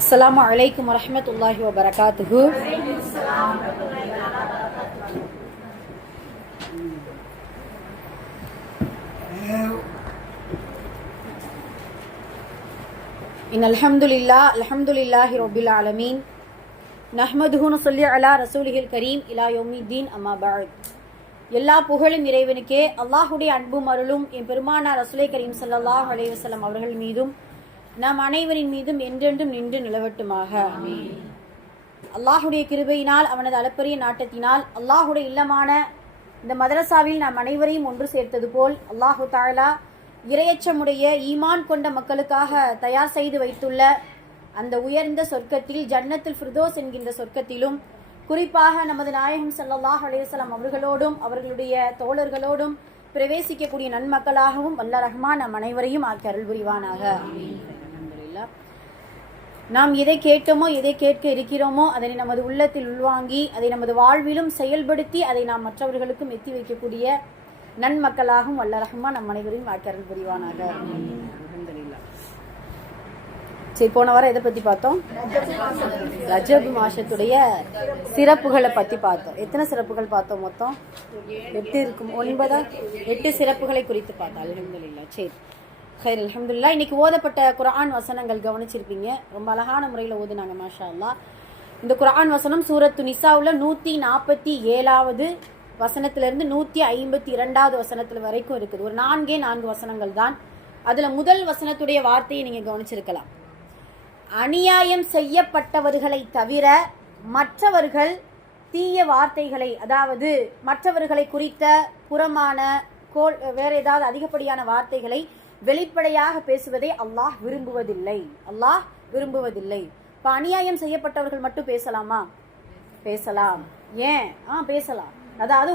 அஸ்ஸலாமு அலைக்கும் வரஹ்மத்துல்லாஹி வபரகாத்துஹு. இன்னல் அல்ஹம்துலில்லாஹி ரப்பில் ஆலமீன். நஹ்மதுஹு நுஸல்லி அலா ரசூலிஹில் கரீம் இலா யௌமித்தீன். அம்மா பஅத். எல்லா புகழும் இறைவனுக்கே. அல்லாஹுடைய அன்பும் அருளும் என் பெருமானார் ரசூலை கரீம் ஸல்லல்லாஹு அலைஹி வஸல்லம் அவர்கள் மீதும் நாம் அனைவரின் மீதும் என்றென்றும் நின்று நிலவட்டுமாக. அல்லாஹுடைய கிருபையினால் அவனது அளப்பரிய நாட்டத்தினால் அல்லாஹுடைய இல்லமான இந்த மதரசாவில் நாம் அனைவரையும் ஒன்று சேர்த்தது போல் அல்லாஹு தஆலா இரையச்சமுடைய ஈமான் கொண்ட மக்களுக்காக தயார் செய்து வைத்துள்ள அந்த உயர்ந்த சொர்க்கத்தில் ஜன்னத்துல் ஃபிர்தோஸ் என்கின்ற சொர்க்கத்திலும் குறிப்பாக நமது நாயகம் ஸல்லல்லாஹு அலைஹி வஸல்லம் அவர்களோடும் அவர்களுடைய தோழர்களோடும் பிரவேசிக்கக்கூடிய நன்மக்களாகவும் வல்ல ரஹ்மான் நம் அனைவரையும் ஆக்கி அருள் புரிவானாக. நாம் எதை கேட்டோமோ எதை கேட்க இருக்கிறோமோ அதனை நமது உள்ளத்தில் உள்வாங்கி அதை நமது வாழ்விலும் செயல்படுத்தி அதை நாம் மற்றவர்களுக்கும் எத்தி வைக்கக்கூடிய நன்மக்களாகவும் வல்ல ரஹ்மான் நம் அனைவரையும் ஆக்கி அருள் புரிவானாக. சரி, போன வாரம் எதை பத்தி பார்த்தோம்? ரஜப் மாசத்துடைய சிறப்புகளை பத்தி பார்த்தோம். எத்தனை சிறப்புகள் பார்த்தோம்? மொத்தம் 8 இருக்கும். 8 சிறப்புகளை குறித்து பார்த்தோம். அல்ஹம்துலில்லாஹ். சரி, ஹைர், அல்ஹம்துலில்லாஹ். இன்னைக்கு ஓதப்பட்ட குர்ஆன் வசனங்கள் கவனிச்சிருப்பீங்க. ரொம்ப அழகான முறையில் ஓதுனாங்க, மாஷா அல்லாஹ். இந்த குர்ஆன் வசனம் சூரத்து நிசாவுல 147வது வசனத்திலிருந்து 152வது வசனத்துல வரைக்கும் இருக்குது. ஒரு 4 வசனங்கள் தான். அதுல முதல் வசனத்துடைய வார்த்தையை நீங்க கவனிச்சிருக்கலாம். அநியாயம் செய்யப்பட்டவர்களை தவிர மற்றவர்கள் தீய வார்த்தைகளை, அதாவது மற்றவர்களை குறித்த புறமான வேற ஏதாவது அதிகப்படியான வார்த்தைகளை வெளிப்படையாக பேசுவதை அல்லாஹ் விரும்புவதில்லை. இப்ப அநியாயம் செய்யப்பட்டவர்கள் மட்டும் பேசலாமா? பேசலாம். ஏன்? பேசலாம். அதாவது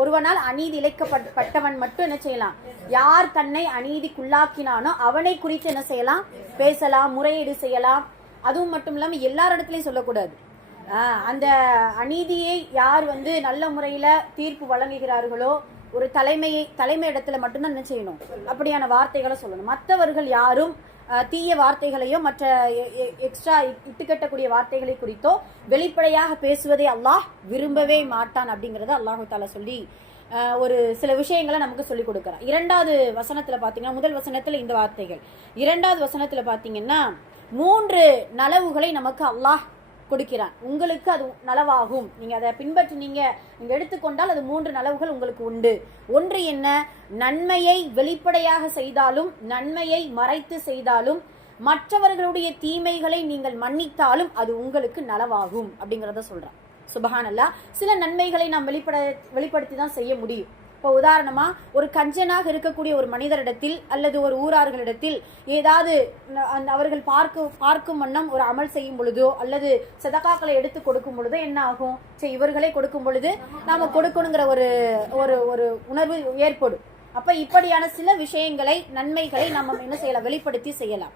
ஒருவனால் அநீதி இழைக்கப்பட்டவன் மட்டும் என்ன செய்யலாம்? யார் தன்னை அநீதிக்குள்ளாக்கினானோ அவனை குறித்து என்ன செய்யலாம்? பேசலாம், முறையீடு செய்யலாம். அதுவும் மட்டும் இல்லாம எல்லாரிடத்துலயும் சொல்லக்கூடாது. அந்த அநீதியை யார் நல்ல முறையில தீர்ப்பு வழங்குகிறார்களோ ஒரு தலைமை இடத்துல மட்டும்தான் என்ன செய்யணும்? அப்படியான வார்த்தைகளை சொல்லணும். மற்றவர்கள் யாரும் தீய வார்த்தைகளையோ மற்ற எக்ஸ்ட்ரா இட்டுக்கட்டக்கூடிய வார்த்தைகளை குறித்தோ வெளிப்படையாக பேசுவதை அல்லாஹ் விரும்பவே மாட்டான் அப்படிங்கறத அல்லாஹு தஆலா சொல்லி ஒரு சில விஷயங்களை நமக்கு சொல்லிக் கொடுக்கிறார். 2வது வசனத்துல பாத்தீங்கன்னா, முதல் வசனத்துல இந்த வார்த்தைகள், 2வது வசனத்துல பாத்தீங்கன்னா 3 நலவுகளை நமக்கு அல்லாஹ் கொடுக்கிறான். உங்களுக்கு அது நலவாகும், நீங்க அதை பின்பற்றி நீங்க எடுத்துக்கொண்டால் அது 3 நலவுகள் உங்களுக்கு உண்டு. ஒன்று என்ன? நன்மையை வெளிப்படையாக செய்தாலும் நன்மையை மறைத்து செய்தாலும் மற்றவர்களுடைய தீமைகளை நீங்கள் மன்னித்தாலும் அது உங்களுக்கு நலவாகும் அப்படிங்கறத சொல்றான். சுபஹானல்லாஹ். சில நன்மைகளை நாம் வெளிப்படுத்தி தான் செய்ய முடியும். இப்போ உதாரணமா ஒரு கஞ்சனாக இருக்கக்கூடிய ஒரு மனிதரிடத்தில் அல்லது ஒரு ஊரார்களிடத்தில் ஏதாவது அவர்கள் பார்க்கும் வண்ணம் ஒரு அமல் செய்யும் பொழுதோ அல்லது சதகாக்களை எடுத்து கொடுக்கும் பொழுதோ என்ன ஆகும்? சரி, இவர்களே கொடுக்கும் பொழுது நாம கொடுக்கணுங்கிற ஒரு உணர்வு ஏற்படும். அப்ப இப்படியான சில விஷயங்களை, நன்மைகளை நம்ம என்ன செய்யலாம்? வெளிப்படுத்தி செய்யலாம்.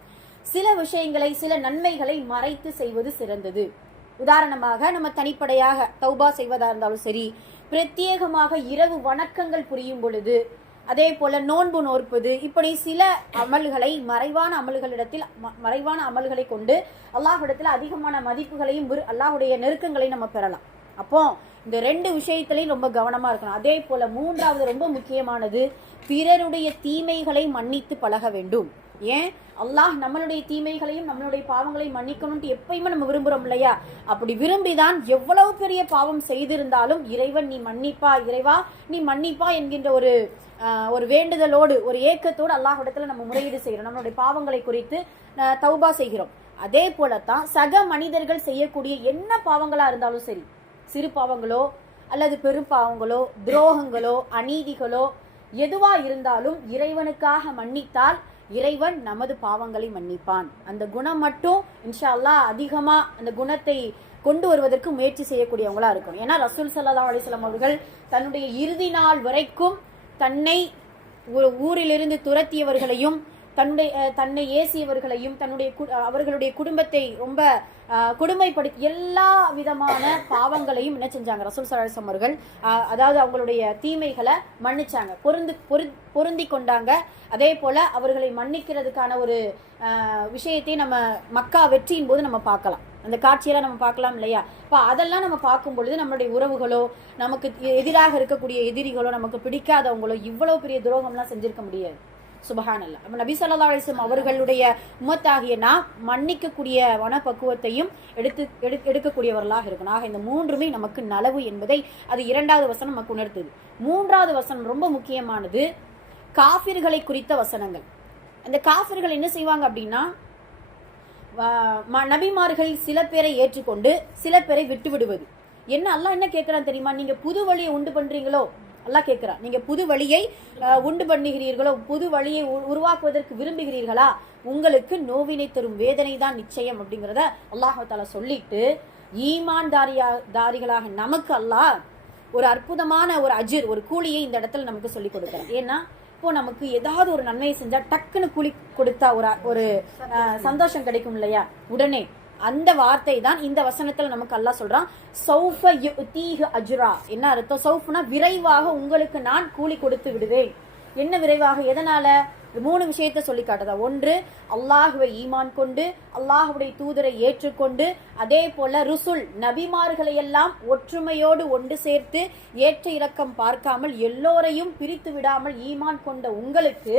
சில விஷயங்களை, சில நன்மைகளை மறைத்து செய்வது சிறந்தது. உதாரணமாக நம்ம தனிப்படையாக தௌபா செய்வதா இருந்தாலும் சரி, பிரத்யேகமாக இரவு வணக்கங்கள் புரியும் பொழுது, அதே போல நோன்பு நோற்பது, இப்படி சில அமல்களை மறைவான அமல்களை கொண்டு அல்லாஹ்விடத்தில் அதிகமான மதிப்புகளையும் அல்லாஹ்வுடைய நெருக்கங்களையும் நம்ம பெறலாம். அப்போ இந்த 2 விஷயத்திலையும் ரொம்ப கவனமா இருக்கணும். அதே போல 3வது ரொம்ப முக்கியமானது, பிறருடைய தீமைகளை மன்னித்து பழக வேண்டும். ஏன்? அல்லாஹ் நம்மளுடைய தீமைகளையும் நம்மளுடைய பாவங்களையும் மன்னிக்கணும்னு எப்பயுமே நம்ம விரும்புறோம் இல்லையா? அப்படி விரும்பிதான் எவ்வளவு பெரிய பாவம் செய்திருந்தாலும் இறைவன் இறைவா நீ மன்னிப்பா என்கின்ற ஒரு வேண்டுதலோடு, ஒரு ஏக்கத்தோடு அல்லாஹ்விடத்துல நம்ம முறையீடு செய்கிறோம். நம்மளுடைய பாவங்களை குறித்து தௌபா செய்கிறோம். அதே போலத்தான் சக மனிதர்கள் செய்யக்கூடிய என்ன பாவங்களா இருந்தாலும் சரி, சிறு பாவங்களோ அல்லது பெரும் பாவங்களோ, துரோகங்களோ, அநீதிகளோ எதுவா இருந்தாலும் இறைவனுக்காக மன்னித்தால் இறைவன் நமது பாவங்களை மன்னிப்பான். அந்த குணம் மட்டும் இன்ஷா அல்லாஹ் அதிகமா அந்த குணத்தை கொண்டு வருவதற்கு முயற்சி செய்யக்கூடியவங்களா இருக்கும். ஏன்னா ரசூல் ஸல்லல்லாஹு அலைஹி வஸல்லம் அவர்கள் தன்னுடைய இறுதி நாள் வரைக்கும் தன்னை ஊரிலிருந்து துரத்தியவர்களையும் தன்னை ஏசியவர்களையும் அவர்களுடைய குடும்பத்தை ரொம்ப கொடுமைப்படுத்தி எல்லா விதமான பாவங்களையும் என்ன செஞ்சாங்க ரசூல் ஸல்லல்லாஹு அலைஹி வஸல்லம் அவர்கள். அதாவது அவங்களுடைய தீமைகளை மன்னிச்சாங்க, பொருந்தி கொண்டாங்க. அதே போல அவர்களை மன்னிக்கிறதுக்கான ஒரு விஷயத்தை நம்ம மக்கா வெற்றியின் போது நம்ம பார்க்கலாம். அந்த காட்சியெல்லாம் நம்ம பார்க்கலாம் இல்லையா? இப்போ அதெல்லாம் நம்ம பார்க்கும் பொழுது நம்மளுடைய உறவுகளோ, நமக்கு எதிராக இருக்கக்கூடிய எதிரிகளோ, நமக்கு பிடிக்காதவங்களோ இவ்வளவு பெரிய துரோகம்லாம் செஞ்சிருக்க முடியாது. சுபஹானல்லாஹ். அப்ப நபி ஸல்லல்லாஹு அலைஹி வஸல்லம் அவர்களுடைய உம்மத்தாகிய நாம் மன்னிக்கக்கூடிய மனப்பக்குவத்தையும் எடுக்கக்கூடியவர்களாக இருக்கணும். ஆக இந்த மூன்றுமே நமக்கு நலவு என்பதை அது 2வது வசனம் நமக்கு உணர்த்துது. 3வது வசனம் ரொம்ப முக்கியமானது, காஃபிர்களை குறித்த வசனங்கள். அந்த காஃபிர்கள் என்ன செய்வாங்க அப்படின்னா, நபிமார்கள் சில பேரை ஏற்றுக்கொண்டு சில பேரை விட்டு விடுவது. அல்லாஹ் என்ன கேட்கிறான் தெரியுமா? நீங்க புது வழியை உண்டு பண்றீங்களோ, அல்லாஹ் கேட்கிறான், நீங்க புது வழியை உண்டு பண்ணுகிறீர்களோ, புது வழியை உருவாக்குவதற்கு விரும்புகிறீர்களா, உங்களுக்கு நோவினை தரும் வேதனை தான் நிச்சயம் அப்படிங்கிறத அல்லாஹ் தஆலா சொல்லிட்டு, ஈமான் தாரிகளாக நமக்கு அல்லாஹ் ஒரு அற்புதமான ஒரு அஜிர், ஒரு கூலியை இந்த இடத்துல நமக்கு சொல்லி கொடுக்கிறார். ஏன்னா இப்போ நமக்கு ஏதாவது ஒரு நன்மையை செஞ்சா டக்குன்னு கூலி கொடுத்தா ஒரு சந்தோஷம் கிடைக்கும் இல்லையா? உடனே அந்த வார்த்தை தான் இந்த வசனத்துல நமக்கு அல்லாஹ் சொல்றான், சௌஃப யுதீஹு அஜ்ரா. என்ன அர்த்தம்? சௌஃப்னா விரைவாக உங்களுக்கு நான் கூலி கொடுத்து விடுவேன். என்ன விரைவாக? எதனால? 3 விஷயத்தை சொல்லி காட்டுதா. 1, அல்லாஹுவை ஈமான் கொண்டு அல்லாஹுடைய தூதரை ஏற்றுக்கொண்டு, அதே போல ருசுல் நபிமார்களை எல்லாம் ஒற்றுமையோடு ஒன்று சேர்த்து ஏற்ற இறக்கம் பார்க்காமல் எல்லோரையும் பிரித்து விடாமல் ஈமான் கொண்ட உங்களுக்கு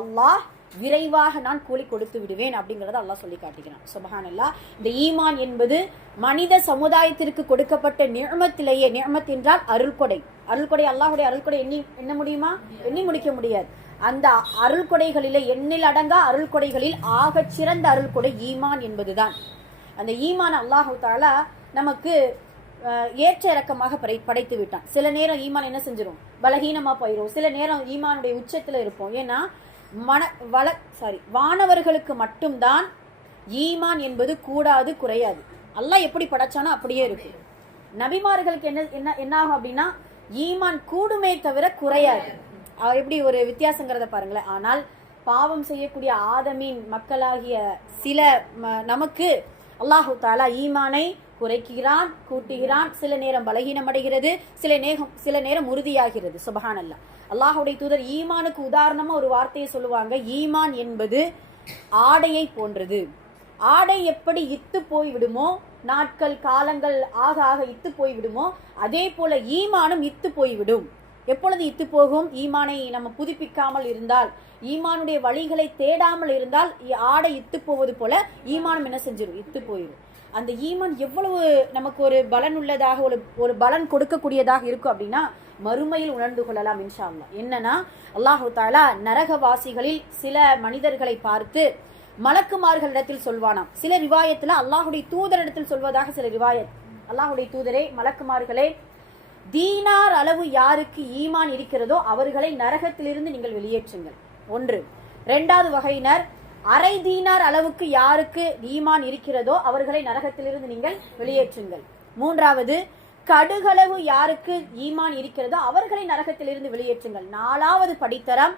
அல்லாஹ் விரைவாக நான் கூலி கொடுத்து விடுவேன் அப்படிங்கறத அல்லாஹ் சொல்லி காட்டுகிறான். சுப்ஹானல்லாஹ். இந்த ஈமான் என்பது மனித சமுதாயத்திற்கு கொடுக்கப்பட்ட நிஅமத்திலேயே, நிஅமத் என்றால் அருள்கொடை. அருள்கொடை, அல்லாஹ்வுடைய அருள்கொடை எண்ண முடியுமா? எண்ணி முடிக்க முடியாது. அந்த அருள்கொடைகளிலே, எண்ணில் அடங்கா அருள்கொடைகளில் ஆகச் சிறந்த அருள்கொடை ஈமான் என்பதுதான். அந்த ஈமான் அல்லாஹ் தஆலா நமக்கு ஏற்ற இறக்கமாக படைத்து விட்டான். சில நேரம் ஈமான் என்ன செஞ்சிடும்? பலகீனமா போயிடும். சில நேரம் ஈமானுடைய உச்சத்துல இருப்போம். ஏன்னா வானவர்களுக்கு மட்டும்தான் ஈமான் என்பது கூடாது, குறையாது. அல்லாஹ் எப்படி படைச்சானோ அப்படியே இருக்கு. நபிமார்களுக்கு என்ன ஆகும் அப்படின்னா, ஈமான் கூடுமே தவிர குறையாது. எப்படி ஒரு வித்தியாசங்கிறத பாருங்களேன். ஆனால் பாவம் செய்யக்கூடிய ஆதமின் மக்களாகிய சில நமக்கு அல்லாஹு தஆலா ஈமானை குறைக்கிறான், கூட்டுகிறான். சில நேரம் பலகீனம் அடைகிறது, சில நேரம் உறுதியாகிறது. சுப்ஹானல்லாஹ். அல்லாஹ்வுடைய தூதர் ஈமானுக்கு உதாரணமா ஒரு வார்த்தையை சொல்லுவாங்க, ஈமான் என்பது ஆடையை போன்றது. ஆடை எப்படி இத்து போய் விடுமோ, நாட்கள் காலங்கள் ஆக ஆக இத்து போய் விடுமோ, அதே போல ஈமானும் இத்து போய்விடும். எப்பொழுது இத்து போகும்? ஈமானை நம்ம புதுப்பிக்காமல் இருந்தால், ஈமானுடைய வழிகளை தேடாமல் இருந்தால் ஆடை இத்து போவது போல ஈமானும் என்ன செஞ்சிடும்? இத்து போயிடும். அந்த ஈமான் எவ்வளவு நமக்கு ஒரு பலன் உள்ளதாக, ஒரு பலன் கொடுக்கக்கூடியதாக இருக்கும் அப்படின்னா மறுமையில் உணர்ந்து கொள்ளலாம் இன்ஷா அல்லாஹ். என்னன்னா, அல்லாஹு தஆலா நரகவாசிகளில் சில மனிதர்களை பார்த்து மலக்குமார்களிடத்தில் சொல்வானாம். சில ரிவாயத்துல அல்லாஹுடைய தூதரிடத்தில் சொல்வதாக சில ரிவாயத். அல்லாஹுடைய தூதரே, மலக்குமார்களே, தீனார் அளவு யாருக்கு ஈமான் இருக்கிறதோ அவர்களை நரகத்திலிருந்து நீங்கள் வெளியேற்றுங்கள். 1. 2வது வகையினர், அரை தீனார் அளவுக்கு யாருக்கு ஈமான் இருக்கிறதோ அவர்களை நரகத்திலிருந்து நீங்கள் வெளியேற்றுங்கள். 3வது, கடுகளவு யாருக்கு ஈமான் இருக்கிறதோ அவர்களை நரகத்திலிருந்து வெளியேற்றுங்கள். 4வது படித்தரம்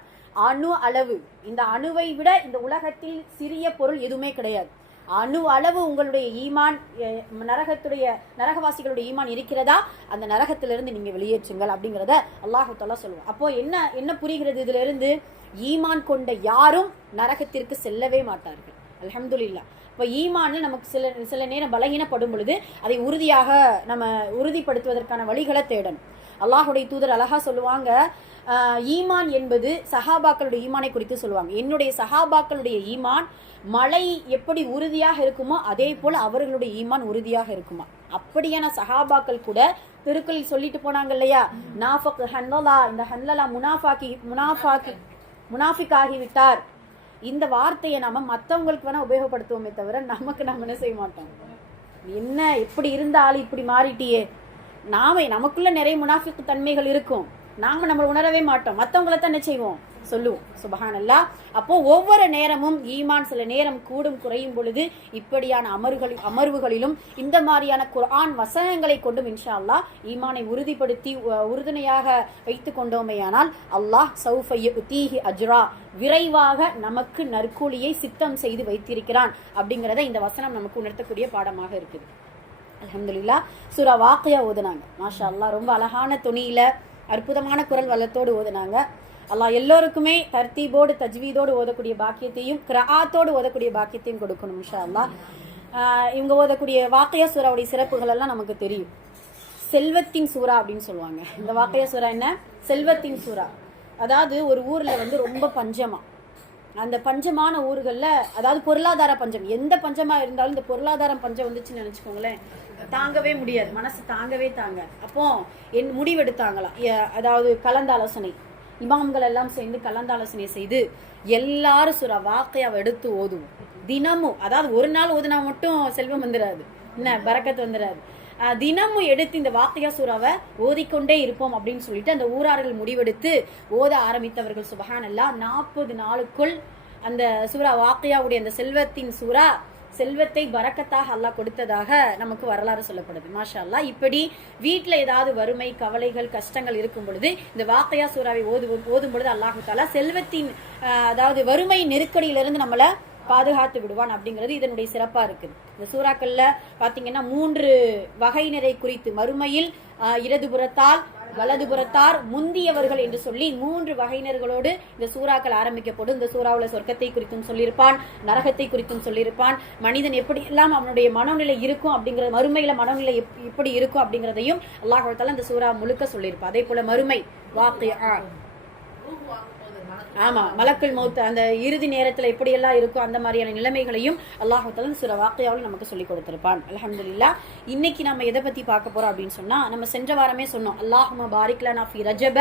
அணு அளவு. இந்த அணுவை விட இந்த உலகத்தில் சிறிய பொருள் எதுவுமே கிடையாது. அணு அளவு உங்களுடைய ஈமான், நரகவாசிகளுடைய ஈமான் இருக்கிறதா, அந்த நரகத்திலிருந்து நீங்க வெளியேற்றுங்கள் அப்படிங்கிறத அல்லாஹு தஆலா சொல்லுவார். அப்போ என்ன புரிகிறது இதுல இருந்து? ஈமான் கொண்ட யாரும் நரகத்திற்கு செல்லவே மாட்டார்கள். அல்ஹம்துலில்லாஹ். இப்போ ஈமான் நமக்கு சில நேரம் பலகீனப்படும் பொழுது அதை உறுதியாக நம்ம உறுதிப்படுத்துவதற்கான வழிகளை தேடணும். அல்லாஹுடைய தூதர் அழகா சொல்லுவாங்க, ஈமான் என்பது சஹாபாக்களுடைய ஈமானை குறித்து சொல்லுவாங்க. என்னுடைய சஹாபாக்களுடைய ஈமான் மலை எப்படி உறுதியாக இருக்குமோ அதே போல அவர்களுடைய ஈமான் உறுதியாக இருக்குமா. அப்படியான சஹாபாக்கள் கூட திருக்குறளில் சொல்லிட்டு போனாங்க இல்லையா, நாஃபக் ஹன்லலா, இந்த ஹன்லலா முனாஃபிக் ஆகிவிட்டார். இந்த வார்த்தையை நாம மற்றவங்களுக்கு வேணா உபயோகப்படுத்துவோமே தவிர நமக்கு நம்ம என்ன செய்ய மாட்டோம். என்ன எப்படி இருந்தாலும் இப்படி மாறிட்டியே, நமக்குள்ள நிறைய முனாஃபிக் தன்மைகள் இருக்கும். நாம நம்ம உணரவே மாட்டோம், மற்றவங்கள தான் என்ன செய்வோம், சொல்லுவோம். சுபஹானல்லாஹ். அப்போ ஒவ்வொரு நேரமும் ஈமான் சில நேரம் கூடும் குறையும் பொழுது இப்படியான அமர்வுகளிலும் இந்த மாதிரியான குர்ஆன் வசனங்களை கொண்டும் இன்ஷா அல்லாஹ் ஈமானை உறுதிப்படுத்தி உறுதுணையாக வைத்து கொண்டோமேயானால் அல்லாஹ் சௌஃப யுதீஹி அஜ்ரா, விரைவாக நமக்கு நற்கூலியை சித்தம் செய்து வைத்திருக்கிறான் அப்படிங்கிறத இந்த வசனம் நமக்கு உணர்த்தக்கூடிய பாடமாக இருக்குது. அல்ஹம்துலில்லாஹ். சூரா வாக்கியா ஓதுனாங்க, மாஷா அல்லாஹ். ரொம்ப அழகான துணியில அற்புதமான குரல் வளத்தோடு ஓதுனாங்க. அல்லாஹ் எல்லோருக்குமே தர்த்தீபோடு தஜ்வீதோடு ஓதக்கூடிய பாக்கியத்தையும் கிராத்தோடு ஓதக்கூடிய பாக்கியத்தையும் கொடுக்கணும் இன்ஷா அல்லாஹ். இவங்க ஓதக்கூடிய வாக்கியா சூராவுடைய சிறப்புகள் எல்லாம் நமக்கு தெரியும். செல்வத்தின் சூரா அப்படின்னு சொல்லுவாங்க. இந்த வாக்கியா சூரா என்ன? செல்வத்தின் சூரா. அதாவது ஒரு ஊர்ல ரொம்ப பஞ்சமா, அந்த பஞ்சமான ஊர்களில், அதாவது பொருளாதார பஞ்சம், எந்த பஞ்சமா இருந்தாலும் இந்த பொருளாதார பஞ்சம் வந்துச்சுன்னு நினைச்சுக்கோங்களேன், தாங்கவே முடியாது, மனசு தாங்கவே தாங்க. அப்போ முடிவெடுத்தாங்களாம், அதாவது கலந்தாலோசனை, இமாம்கள் எல்லாம் சேர்ந்து கலந்தாலோசனை செய்து எல்லாரும் சூரா வாக்கையாவை எடுத்து ஓதுவோம் தினமும். அதாவது ஒரு நாள் ஓதுனா மட்டும் செல்வம் வந்துடாது, என்ன பரக்கத்து வந்துடாது. தினமும் எடுத்து இந்த வாக்கையா சூறாவை ஓதிக்கொண்டே இருப்போம் அப்படின்னு சொல்லிட்டு அந்த ஊரார்கள் முடிவெடுத்து ஓத ஆரம்பித்தவர்கள். சுபஹானல்லாஹ். 40 நாளுக்குள் அந்த சூரா வாக்கையாவுடைய அந்த செல்வத்தின் சூரா, செல்வத்தை பரக்கத்தாக அல்லாஹ் கொடுத்ததாக நமக்கு வரலாறு சொல்லப்படுது. மாஷா அல்லாஹ். இப்படி வீட்டில் ஏதாவது வறுமை, கவலைகள், கஷ்டங்கள் இருக்கும் பொழுது இந்த வாக்கையா சூறாவை ஓதும் பொழுது அல்லாஹு தஆலா செல்வத்தின் அதாவது வறுமை நெருக்கடியிலிருந்து நம்மளை பாதுகாத்து விடுவான் அப்படிங்கிறது இதனுடைய சிறப்பா இருக்குது. இந்த சூறாக்கள்ல பாத்தீங்கன்னா 3 வகையினரை குறித்து, மறுமையில் இடதுபுறத்தால் வலதுபுறத்தார் முந்தியவர்கள் என்று சொல்லி 3 வகையினர்களோடு இந்த சூறாக்கள் ஆரம்பிக்கப்படும். இந்த சூறாவுல சொர்க்கத்தை குறித்தும் சொல்லியிருப்பான், நரகத்தை குறித்தும் சொல்லியிருப்பான், மனிதன் எப்படி எல்லாம் அவனுடைய மனநிலை இருக்கும் அப்படிங்கிறது, மறுமையில மனநிலை எப்படி இருக்கும் அப்படிங்கிறதையும் அல்லாஹ் தஆலா இந்த சூறா முழுக்க சொல்லியிருப்பான். அதே போல மறுமை வாக்கியா, ஆமா, மலக்குல் மௌத் அந்த இறுதி நேரத்துல எப்படி எல்லாம் இருக்கும் அந்த மாதிரியான நிலைமைகளையும் அல்லாஹ் தஆலா சூரா வாக்கியாவில் நமக்கு சொல்லி கொடுத்திருப்பான். அல்ஹம்துலில்லாஹ். இன்னைக்கு நம்ம எதை பத்தி பார்க்க போறோம் அப்படின்னு சொன்னா, நம்ம சென்ற வாரமே சொன்னோம், அல்லாஹும்ம பாரிக் லனா ஃபீ ரஜப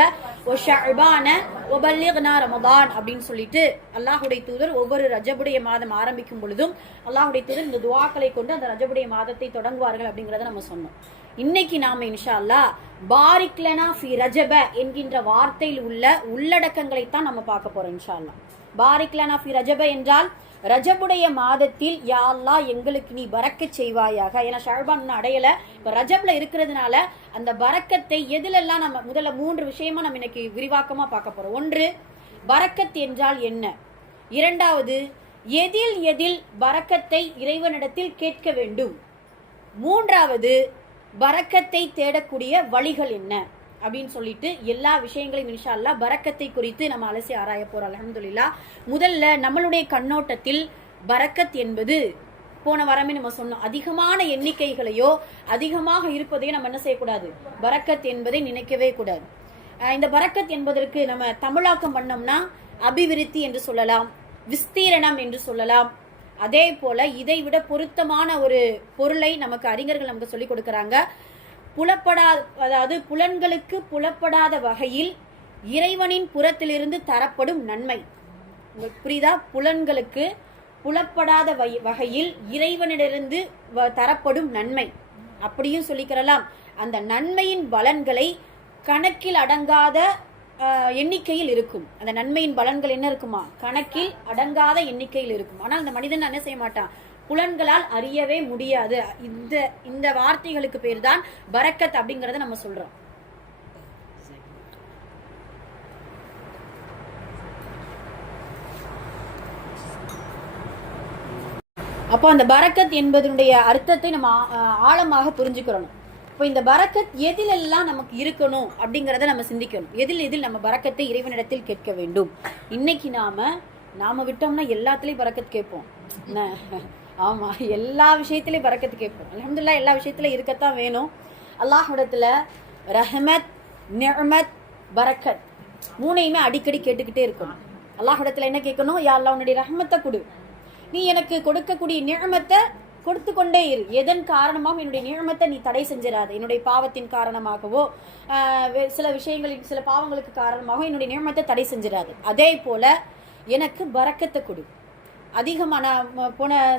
வ ஷஅபான வ பல்லிக்னா ரமதான் அப்படின்னு சொல்லிட்டு அல்லாஹ்வுடைய தூதர் ஒவ்வொரு ரஜபுடைய மாதம் ஆரம்பிக்கும் பொழுதும் அல்லாஹ்வுடைய தூதர் இந்த துஆக்களை கொண்டு அந்த ரஜபுடைய மாதத்தை தொடங்குவார்கள் அப்படிங்கறத நம்ம சொன்னோம். இன்னைக்கு நாம இன்ஷா அல்லாஹ் பாரிக் லனா ஃபீ ரஜப என்கின்ற வார்த்தையில் உள்ள உள்ளடக்கங்களை தான் நம்ம பார்க்க போறோம் இன்ஷா அல்லாஹ். பாரிக் லனா ஃபீ ரஜப என்றால் ரஜபுடைய மாதத்தில் யா அல்லாஹ் எங்களுக்கு நீ பரக்கத் செய்வாயாக. ஏன்னா ஷஅபான் அடையல, இப்ப ரஜப்ல இருக்கிறதுனால அந்த பரக்கத்தை எதிலெல்லாம் நம்ம முதல்ல 3 விஷயமா நம்ம இன்னைக்கு விரிவாக்கமா பார்க்க போறோம். ஒன்று, பரக்கத் என்றால் என்ன. இரண்டாவது, எதில் எதில் பரக்கத்தை இறைவனிடத்தில் கேட்க வேண்டும். மூன்றாவது, பரக்கத்தை தேடக்கூடிய வழிகள் என்ன அப்படின்னு சொல்லிட்டு எல்லா விஷயங்களையும் இன்ஷா அல்லாஹ் பரக்கத்தை குறித்து நம்ம அலசி ஆராய போறோம். அல்ஹம்துலில்லாஹ். முதல்ல நம்மளுடைய கண்ணோட்டத்தில் பரக்கத் என்பது, போன வாரமே நம்ம சொன்னோம், அதிகமான எண்ணிக்கைகளையோ அதிகமாக இருப்பதையோ நம்ம என்ன செய்யக்கூடாது, பரக்கத் என்பதை நினைக்கவே கூடாது. இந்த பரக்கத் என்பதற்கு நம்ம தமிழாக்கம் பண்ணோம்னா அபிவிருத்தி என்று சொல்லலாம், விஸ்தீரணம் என்று சொல்லலாம். அதே போல இதை விட பொருத்தமான ஒரு பொருளை நமக்கு அறிஞர்கள் நமக்கு சொல்லிக் கொடுக்கறாங்க. புலப்படாத, அதாவது புலன்களுக்கு புலப்படாத வகையில் இறைவனின் புறத்திலிருந்து தரப்படும் நன்மை. உங்களுக்கு புரியுதா? புலன்களுக்கு புலப்படாத வகையில் இறைவனிடமிருந்து தரப்படும் நன்மை அப்படியும் சொல்லிக்கிறலாம். அந்த நன்மையின் பலன்களை கணக்கில் அடங்காத எண்ணிக்கையில் இருக்கும். அந்த நன்மையின் பலன்கள் என்ன இருக்குமா, கணக்கில் அடங்காத எண்ணிக்கையில் இருக்கும். ஆனால் அந்த மனிதன் என்ன செய்ய மாட்டான், புலன்களால் அறியவே முடியாது. இந்த வார்த்தைகளுக்கு பேர் தான் பரக்கத் அப்படிங்கறத நம்ம சொல்றோம். அப்போ அந்த பரக்கத் என்பதனுடைய அர்த்தத்தை நம்ம ஆழமாக புரிஞ்சுக்கிறோம். இப்போ இந்த பரக்கத் எதிலெல்லாம் நமக்கு இருக்கணும் அப்படிங்கிறத நம்ம சிந்திக்கணும். எதில் நம்ம பரக்கத்தை இறைவனிடத்தில் கேட்க வேண்டும். இன்னைக்கு நாம விட்டோம்னா எல்லாத்துலயும் பரக்கத் கேட்போம். ஆமா, எல்லா விஷயத்திலயும் பரக்கத்து கேட்போம். அல்ஹம்துலில்லாஹ். எல்லா விஷயத்திலயும் இருக்கத்தான் வேணும். அல்லாஹ்விடத்துல ரஹ்மத், நிஅமத், பரக்கத் 3யுமே அடிக்கடி கேட்டுக்கிட்டே இருக்கணும். அல்லாஹ்விடத்துல என்ன கேட்கணும், யா அல்லாஹ் உன்னுடைய ரஹ்மத்தை கொடு, நீ எனக்கு கொடுக்கக்கூடிய நிஅமத்தை கொடுத்து கொண்டே இரு. எதன் காரணமாக என்னுடைய நியமத்தை நீ தடை செஞ்சிடாத. என்னுடைய பாவத்தின் காரணமாகவோ சில விஷயங்களின் சில பாவங்களுக்கு காரணமாக என்னுடைய நியமத்தை தடை செஞ்சிடாது. அதே போல எனக்கு பரக்கத்தை கொடு. அதிகமான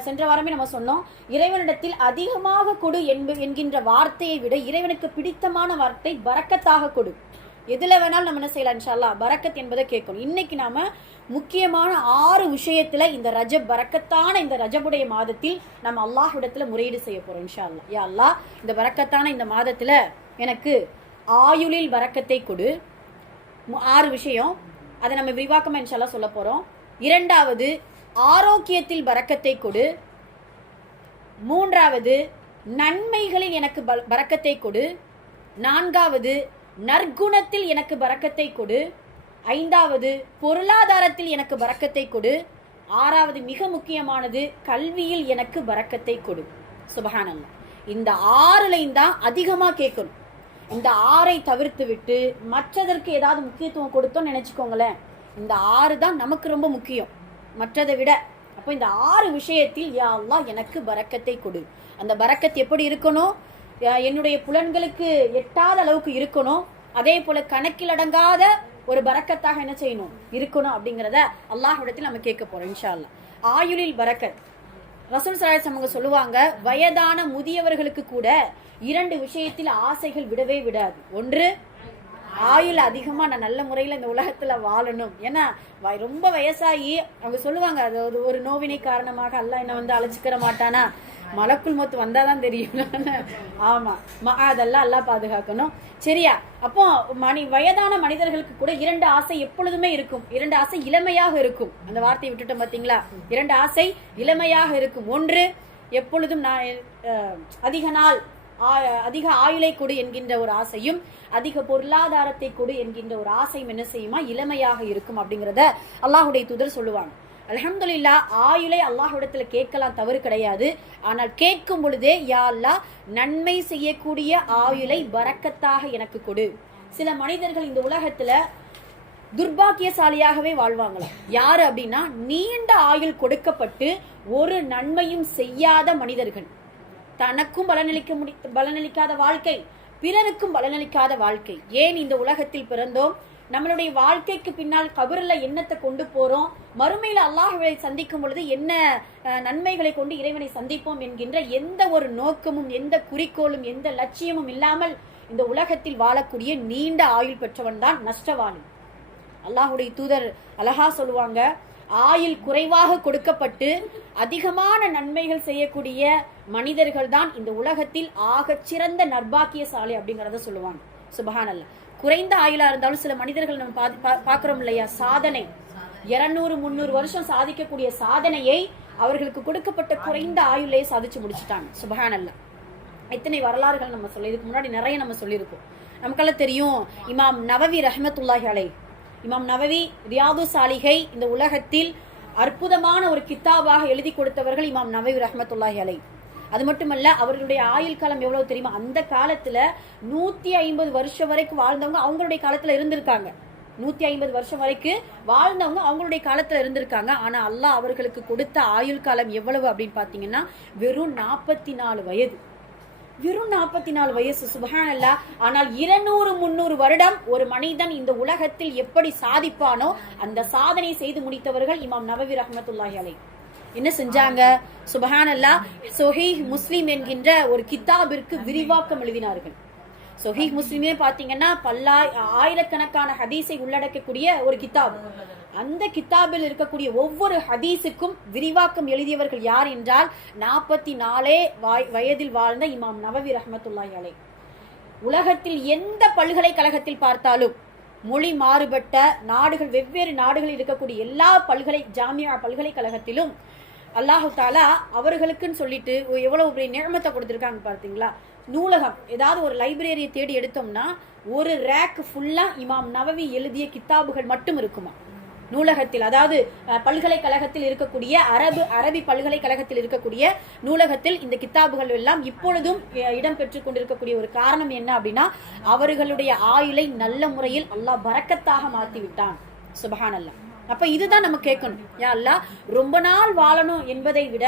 சென்ற வாரமே நம்ம சொன்னோம், இறைவனிடத்தில் அதிகமாக கொடு என்கின்ற வார்த்தையை விட இறைவனுக்கு பிடித்தமான வார்த்தை பரக்கத்தாக கொடு. எதுல வேணாலும் நம்ம என்ன செய்யலாம் இன்ஷா அல்லாஹ் பரக்கத் என்பதை கேட்கணும். இன்னைக்கு நாம முக்கியமான 6 விஷயத்துல இந்த ரஜப் பரக்கத்தான இந்த ரஜபுடைய மாதத்தில் நம்ம அல்லாஹ்விடத்துல முறையீடு செய்ய போறோம் இன்ஷா அல்லாஹ். யா அல்லாஹ், இந்த பரக்கத்தான இந்த மாதத்துல எனக்கு ஆயுளில் பரக்கத்தை கொடு. 6 விஷயம், அதை நம்ம விரிவாக்கமா இன்ஷா அல்லாஹ் சொல்ல போறோம். 2வது, ஆரோக்கியத்தில் பரக்கத்தை கொடு. 3வது, நன்மைகளில் எனக்கு பரக்கத்தை கொடு. 4வது, நற்குணத்தில் எனக்கு பரக்கத்தை கொடு. 5வது, பொருளாதாரத்தில் எனக்கு பரக்கத்தை கொடு. 6வது, மிக முக்கியமானது, கல்வியில் எனக்கு பரக்கத்தை கொடு. சுபஹானல்லாஹ். இந்த 6லையும் தான் அதிகமா கேட்கணும். இந்த 6ஐ தவிர்த்து விட்டு மற்றதற்கு ஏதாவது முக்கியத்துவம் கொடுத்தோம் நினைச்சுக்கோங்களேன், இந்த 6 தான் நமக்கு ரொம்ப முக்கியம் மற்றதை விட. அப்போ இந்த 6 விஷயத்தில் யா அல்லாஹ் எனக்கு பரக்கத்தை கொடு. அந்த பரக்கத் எப்படி இருக்கணும்? என்னுடைய புலன்களுக்கு எட்டாத அளவுக்கு இருக்கணும். அதே போல கணக்கில் அடங்காத ஒரு பரக்கத்தாக என்ன செய்யணும் இருக்கணும் அப்படிங்கிறத அல்லாஹ்விடத்தில் நம்ம கேட்க போறோம் இன்ஷா அல்லாஹ். ஆயுளில் பரக்கத். ரசூல் ஸல்லல்லாஹு அலைஹி வஸல்லம் சொல்லுவாங்க, வயதான முதியவர்களுக்கு கூட 2 விஷயத்தில் ஆசைகள் விடவே விடாது. ஒன்று, ஆயுள் அதிகமா நான் நல்ல முறையில் இந்த உலகத்துல வாழணும். ஏன்னா ரொம்ப வயசாகி அவங்க சொல்லுவாங்க, அது ஒரு நோவினை காரணமாக அல்லாஹ் என்ன வந்து அழைச்சிக்கிற மாட்டானா, மலக்குள் மொத்து வந்தாதான் தெரியும். ஆமா, அதெல்லாம் எல்லாம் பாதுகாக்கணும். சரியா? அப்போ வயதான மனிதர்களுக்கு கூட 2 ஆசை எப்பொழுதுமே இருக்கும். 2 ஆசை இளமையாக இருக்கும். அந்த வார்த்தையை விட்டுட்டோம் பாத்தீங்களா? 2 ஆசை இளமையாக இருக்கும். ஒன்று, எப்பொழுதும் நான் அதிக ஆயுளை கொடு என்கின்ற ஒரு ஆசையும், அதிக பொருளாதாரத்தை கொடு என்கின்ற ஒரு ஆசையும் என்ன செய்யுமா இளமையாக இருக்கும் அப்படிங்கிறத அல்லாஹ்வுடைய தூதர் சொல்லுவாங்க. அல்ஹம்துலில்லாஹ், ஆயுளை அல்லாஹ்விடத்துல கேட்கலாம், தவறு கிடையாது. ஆனால் கேட்கும் பொழுதே யா அல்லாஹ் நன்மை செய்யக்கூடிய ஆயுளை பரக்கத்தாக எனக்கு கொடு. சில மனிதர்கள் இந்த உலகத்துல துர்பாக்கியசாலியாகவே வாழ்வாங்களாம். யாரு அப்படின்னா, நீண்ட ஆயுள் கொடுக்கப்பட்டு ஒரு நன்மையும் செய்யாத மனிதர்கள். தனக்கும் பலனளிக்காத வாழ்க்கை, பிறருக்கும் பலனளிக்காத வாழ்க்கை. ஏன் இந்த உலகத்தில் பிறந்தோம்? நம்மளுடைய வாழ்க்கைக்கு பின்னால் கபர்ல என்னத்தை கொண்டு போறோம், மறுமையில அல்லாஹ்வை சந்திக்கும் பொழுது என்ன நன்மைகளை கொண்டு இறைவனை சந்திப்போம் என்கின்ற எந்த ஒரு நோக்கமும், எந்த குறிக்கோளும், எந்த லட்சியமும் இல்லாமல் இந்த உலகத்தில் வாழக்கூடிய நீண்ட ஆயுள் பெற்றவன் தான் நஷ்டவாளி. அல்லாஹ்வுடைய தூதர் அழகா சொல்லுவாங்க, ஆயுள் குறைவாக கொடுக்கப்பட்டு அதிகமான நன்மைகள் செய்யக்கூடிய மனிதர்கள் தான் இந்த உலகத்தில் ஆகச் சிறந்த நற்பாக்கியசாலி அப்படிங்கறத சொல்லுவாங்க. சுபஹானல்லாஹ். குறைந்த ஆயுளா இருந்தாலும் சில மனிதர்கள் நம்ம பாக்குறோம் இல்லையா, சாதனை 200-300 வருஷம் சாதிக்கக்கூடிய சாதனையை அவர்களுக்கு கொடுக்கப்பட்ட குறைந்த ஆயுளே சாதிச்சு முடிச்சுட்டாங்க. சுபஹானல்லாஹ். இத்தனை வரலாறுகள் நம்ம இதுக்கு முன்னாடி நிறைய நம்ம சொல்லியிருக்கோம். நமக்கெல்லாம் தெரியும், இமாம் நவவி ரஹ்மத்துல்லாஹி அலைஹி, இமாம் நவவி ரியாது சாலிஹை இந்த உலகத்தில் அற்புதமான ஒரு கித்தாபாக எழுதி கொடுத்தவர்கள் இமாம் நவவி ரஹ்மத்துல்லாஹி அலைஹி. அது மட்டுமல்ல, அவர்களுடைய ஆயுள் காலம் எவ்வளவு தெரியுமா? அந்த காலத்துல 150 வருஷம் வரைக்கும் வாழ்ந்தவங்க அவங்களுடைய காலத்துல இருந்திருக்காங்க. 150 வருஷம் வரைக்கும் வாழ்ந்தவங்க அவங்களுடைய காலத்துல இருந்திருக்காங்க. ஆனா அல்லாஹ் அவர்களுக்கு கொடுத்த ஆயுள் காலம் எவ்வளவு அப்படின்னு பாத்தீங்கன்னா வெறும் 44 வயது. வெறும் 44 வயசு. சுப்ஹானல்லாஹ். ஆனால் 200-300 வருடம் ஒரு மனிதன் இந்த உலகத்தில் எப்படி சாதிப்பானோ அந்த சாதனை செய்து முடித்தவர்கள் இமாம் நவவி ரஹ்மத்துல்லாஹி அலைஹி. என்ன செஞ்சாங்க? சுப்ஹானல்லாஹ், சொஹீஹ் முஸ்லிம் என்கின்ற ஒரு கித்தாபிற்கு விரிவாக்கம் எழுதினார்கள். சொஹீஹ் முஸ்லிமே பாத்தீங்கன்னா ஆயிரக்கணக்கான ஹதீஸை உள்ளடக்கக்கூடிய ஒரு கித்தாப். அந்த கித்தாபில் இருக்கக்கூடிய ஒவ்வொரு ஹதீஸுக்கும் விரிவாக்கம் எழுதியவர்கள் யார் என்றால் 44 வயதில் வாழ்ந்த இமாம் நவவி ரஹ்மத்துல்லாஹி அலைஹி. உலகத்தில் எந்த பல்கலைக்கழகத்தில் பார்த்தாலும் மொழி மாறுபட்ட நாடுகள், வெவ்வேறு நாடுகளில் இருக்கக்கூடிய எல்லா ஜாமியா பல்கலைக்கழகத்திலும் அல்லாஹு தாலா அவர்களுக்குன்னு சொல்லிட்டு எவ்வளவு பெரிய நியமத்தை கொடுத்திருக்காங்க பார்த்தீங்களா? நூலகம், ஏதாவது ஒரு லைப்ரரியை தேடி எடுத்தோம்னா ஒரு ரேக் ஃபுல்லா இமாம் நவவி எழுதிய கித்தாபுகள் மட்டும் இருக்குமா நூலகத்தில். அதாவது பல்கலைக்கழகத்தில் இருக்கக்கூடிய அரபி பல்கலைக்கழகத்தில் இருக்கக்கூடிய நூலகத்தில் இந்த கித்தாபுகள் எல்லாம் இப்பொழுதும் இடம் பெற்றுக் கொண்டிருக்கக்கூடிய ஒரு காரணம் என்ன அப்படின்னா, அவர்களுடைய ஆயுளை நல்ல முறையில் அல்லாஹ் பரக்கத்தாக மாற்றி விட்டான். சுப்ஹானல்லாஹ். அப்ப இதுதான் நம்ம கேட்கணும். யா அல்லாஹ், ரொம்ப நாள் வாழணும் என்பதை விட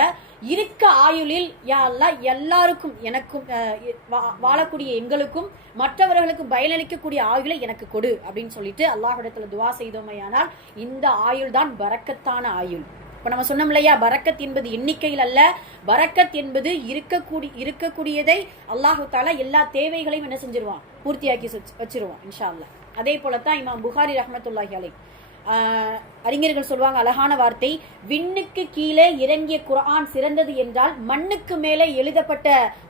இருக்க ஆயுளில் யா அல்லாஹ் எல்லாருக்கும், எனக்கும் வாழக்கூடிய எங்களுக்கும் மற்றவர்களுக்கு பயனளிக்கக்கூடிய ஆயுளை எனக்கு கொடு அப்படின்னு சொல்லிட்டு அல்லாஹ்விடத்துல துவா செய்தோமையானால் இந்த ஆயுள் தான் பரக்கத்தான ஆயுள். இப்ப நம்ம சொன்னோம் இல்லையா, பரக்கத் என்பது எண்ணிக்கையில் அல்ல, பரக்கத் என்பது இருக்கக்கூடியதை அல்லாஹு தாலா எல்லா தேவைகளையும் என்ன செஞ்சிருவான், பூர்த்தியாக்கி வச்சிருவான் இன்ஷா அல்லாஹ். அதே போலத்தான் இமாம் புகாரி ரஹ்மத்துல்லாஹி அலைஹி அறிஞர்கள் சொல்லுவாங்க அழகான வார்த்தை, விண்ணுக்கு கீழே இறங்கிய குர்ஆன் சிறந்தது என்றால் மண்ணுக்கு மேலே எழுதப்பட்ட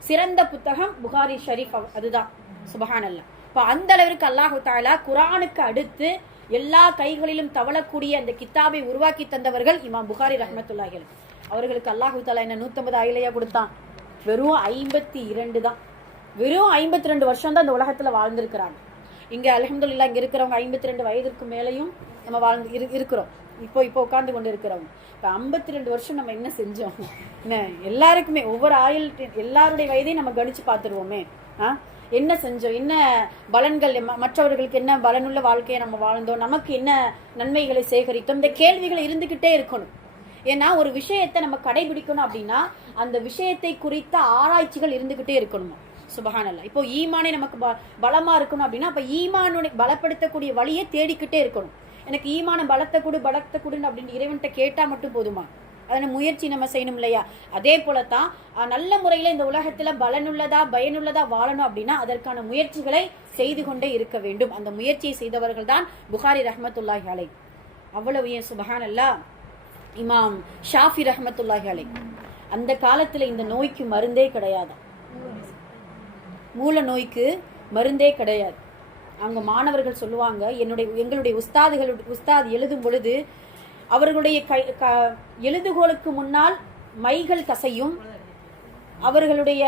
சிறந்த புத்தகம் புகாரி ஷரீஃப். அதுதான் சுபஹானல்லாஹ். இப்போ அந்த அளவிற்கு அல்லாஹு தஆலா குர்ஆனுக்கு அடுத்து எல்லா கைகளிலும் தவளக்கூடிய அந்த கித்தாபை உருவாக்கி தந்தவர்கள் இமாம் புகாரி ரஹ்மத்துல்லாஹி அலைஹி. அவர்களுக்கு அல்லாஹு தஆலா என்ன 150 ஆயிலையா கொடுத்தான்? வெறும் 52 தான். வெறும் 52 வருஷம் தான் இந்த உலகத்துல வாழ்ந்திருக்கிறாங்க. இங்க அல்ஹம்துலில்லாஹ் இங்க இருக்கிறவங்க 52 வயதிற்கு மேலையும் நம்ம வாழ்ந்து இருக்கிறோம். இப்போ உட்கார்ந்து கொண்டு இருக்கிறவங்க. இப்போ 52 வருஷம் நம்ம என்ன செஞ்சோம்? என்ன எல்லாருக்குமே ஒவ்வொரு ஆயுள் எல்லாருடைய வயதையும் நம்ம கணிச்சு பார்த்துருவோமே. என்ன செஞ்சோம், என்ன பலன்கள், மற்றவர்களுக்கு என்ன பலனுள்ள வாழ்க்கையை நம்ம வாழ்ந்தோம், நமக்கு என்ன நன்மைகளை சேகரித்தோம், இந்த கேள்விகள் இருந்துகிட்டே இருக்கணும். ஏன்னா ஒரு விஷயத்தை நம்ம கடைபிடிக்கணும் அப்படின்னா அந்த விஷயத்தை குறித்த ஆராய்ச்சிகள் இருந்துகிட்டே இருக்கணும். சுபஹானல்லாஹ். இப்போ ஈமானே நமக்கு பலமா இருக்கணும் அப்படின்னா அப்ப ஈமானுடைய பலப்படுத்தக்கூடிய வழியை தேடிக்கிட்டே இருக்கணும். எனக்கு ஈமான பலத்தை கொடுன்னு அப்படின்னு இறைவன்கிட்ட கேட்டா மட்டும் போதுமா? அதன முயற்சி நம்ம செய்யணும் இல்லையா? அதே போலத்தான் நல்ல முறையில இந்த உலகத்துல பலனுள்ளதா பயனுள்ளதா வாழணும் அப்படின்னா அதற்கான முயற்சிகளை செய்து கொண்டே இருக்க வேண்டும். அந்த முயற்சியை செய்தவர்கள் தான் புகாரி ரஹ்மத்துல்லாஹி அலைஹி. அவ்வளவு ஏன் சுபஹானல்லாஹ். இமாம் ஷாஃபி ரஹ்மத்துல்லாஹி அலைஹி அந்த காலத்துல இந்த நோய்க்கு மருந்தே கிடையாது. மூல நோய்க்கு மருந்தே கிடையாது. அவங்க மாணவர்கள் சொல்லுவாங்க, எங்களுடைய உஸ்தாத் எழுதும் பொழுது அவர்களுடைய எழுதுகோலுக்கு முன்னால் மைகள் கசையும், அவர்களுடைய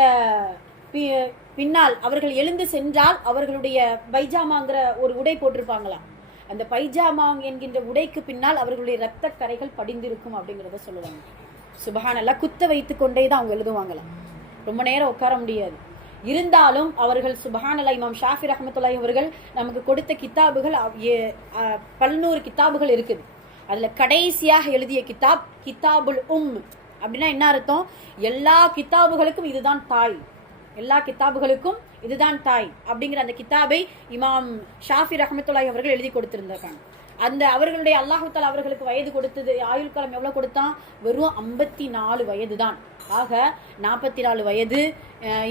பின்னால் அவர்கள் எழுந்து சென்றால் அவர்களுடைய பைஜாமாங்கிற ஒரு உடை போட்டிருப்பாங்களாம். அந்த பைஜாமா என்கின்ற உடைக்கு பின்னால் அவர்களுடைய இரத்த கரைகள் படிந்திருக்கும் அப்படிங்கிறத சொல்லுவாங்க. சுபஹானல்லாஹ். குத்த வைத்து கொண்டே தான் அவங்க எழுதுவாங்களாம். ரொம்ப நேரம் உட்கார முடியாது. இருந்தாலும் அவர்கள் சுபஹானல்லாஹ் இமாம் ஷாஃபி ரஹ்மத்துல்லாஹி அவர்கள் நமக்கு கொடுத்த கித்தாபுகள் 100 கித்தாபுகள் இருக்குது. அதுல கடைசியாக எழுதிய கித்தாபுல் அப்படின்னா என்ன அர்த்தம்? எல்லா கித்தாபுகளுக்கும் இதுதான் தாய், எல்லா கித்தாபுகளுக்கும் இதுதான் தாய் அப்படிங்கிற அந்த கித்தாபை இமாம் ஷாஃபி ரஹ்மத்துல்லாஹி அவர்கள் எழுதி கொடுத்திருந்தாங்க. அந்த அவர்களுடைய அல்லாஹு தஆலா அவர்களுக்கு வயது கொடுத்தது, ஆயுள் காலம் எவ்வளவு கொடுத்தான்? வெறும் 54 வயது தான். ஆக 44 வயது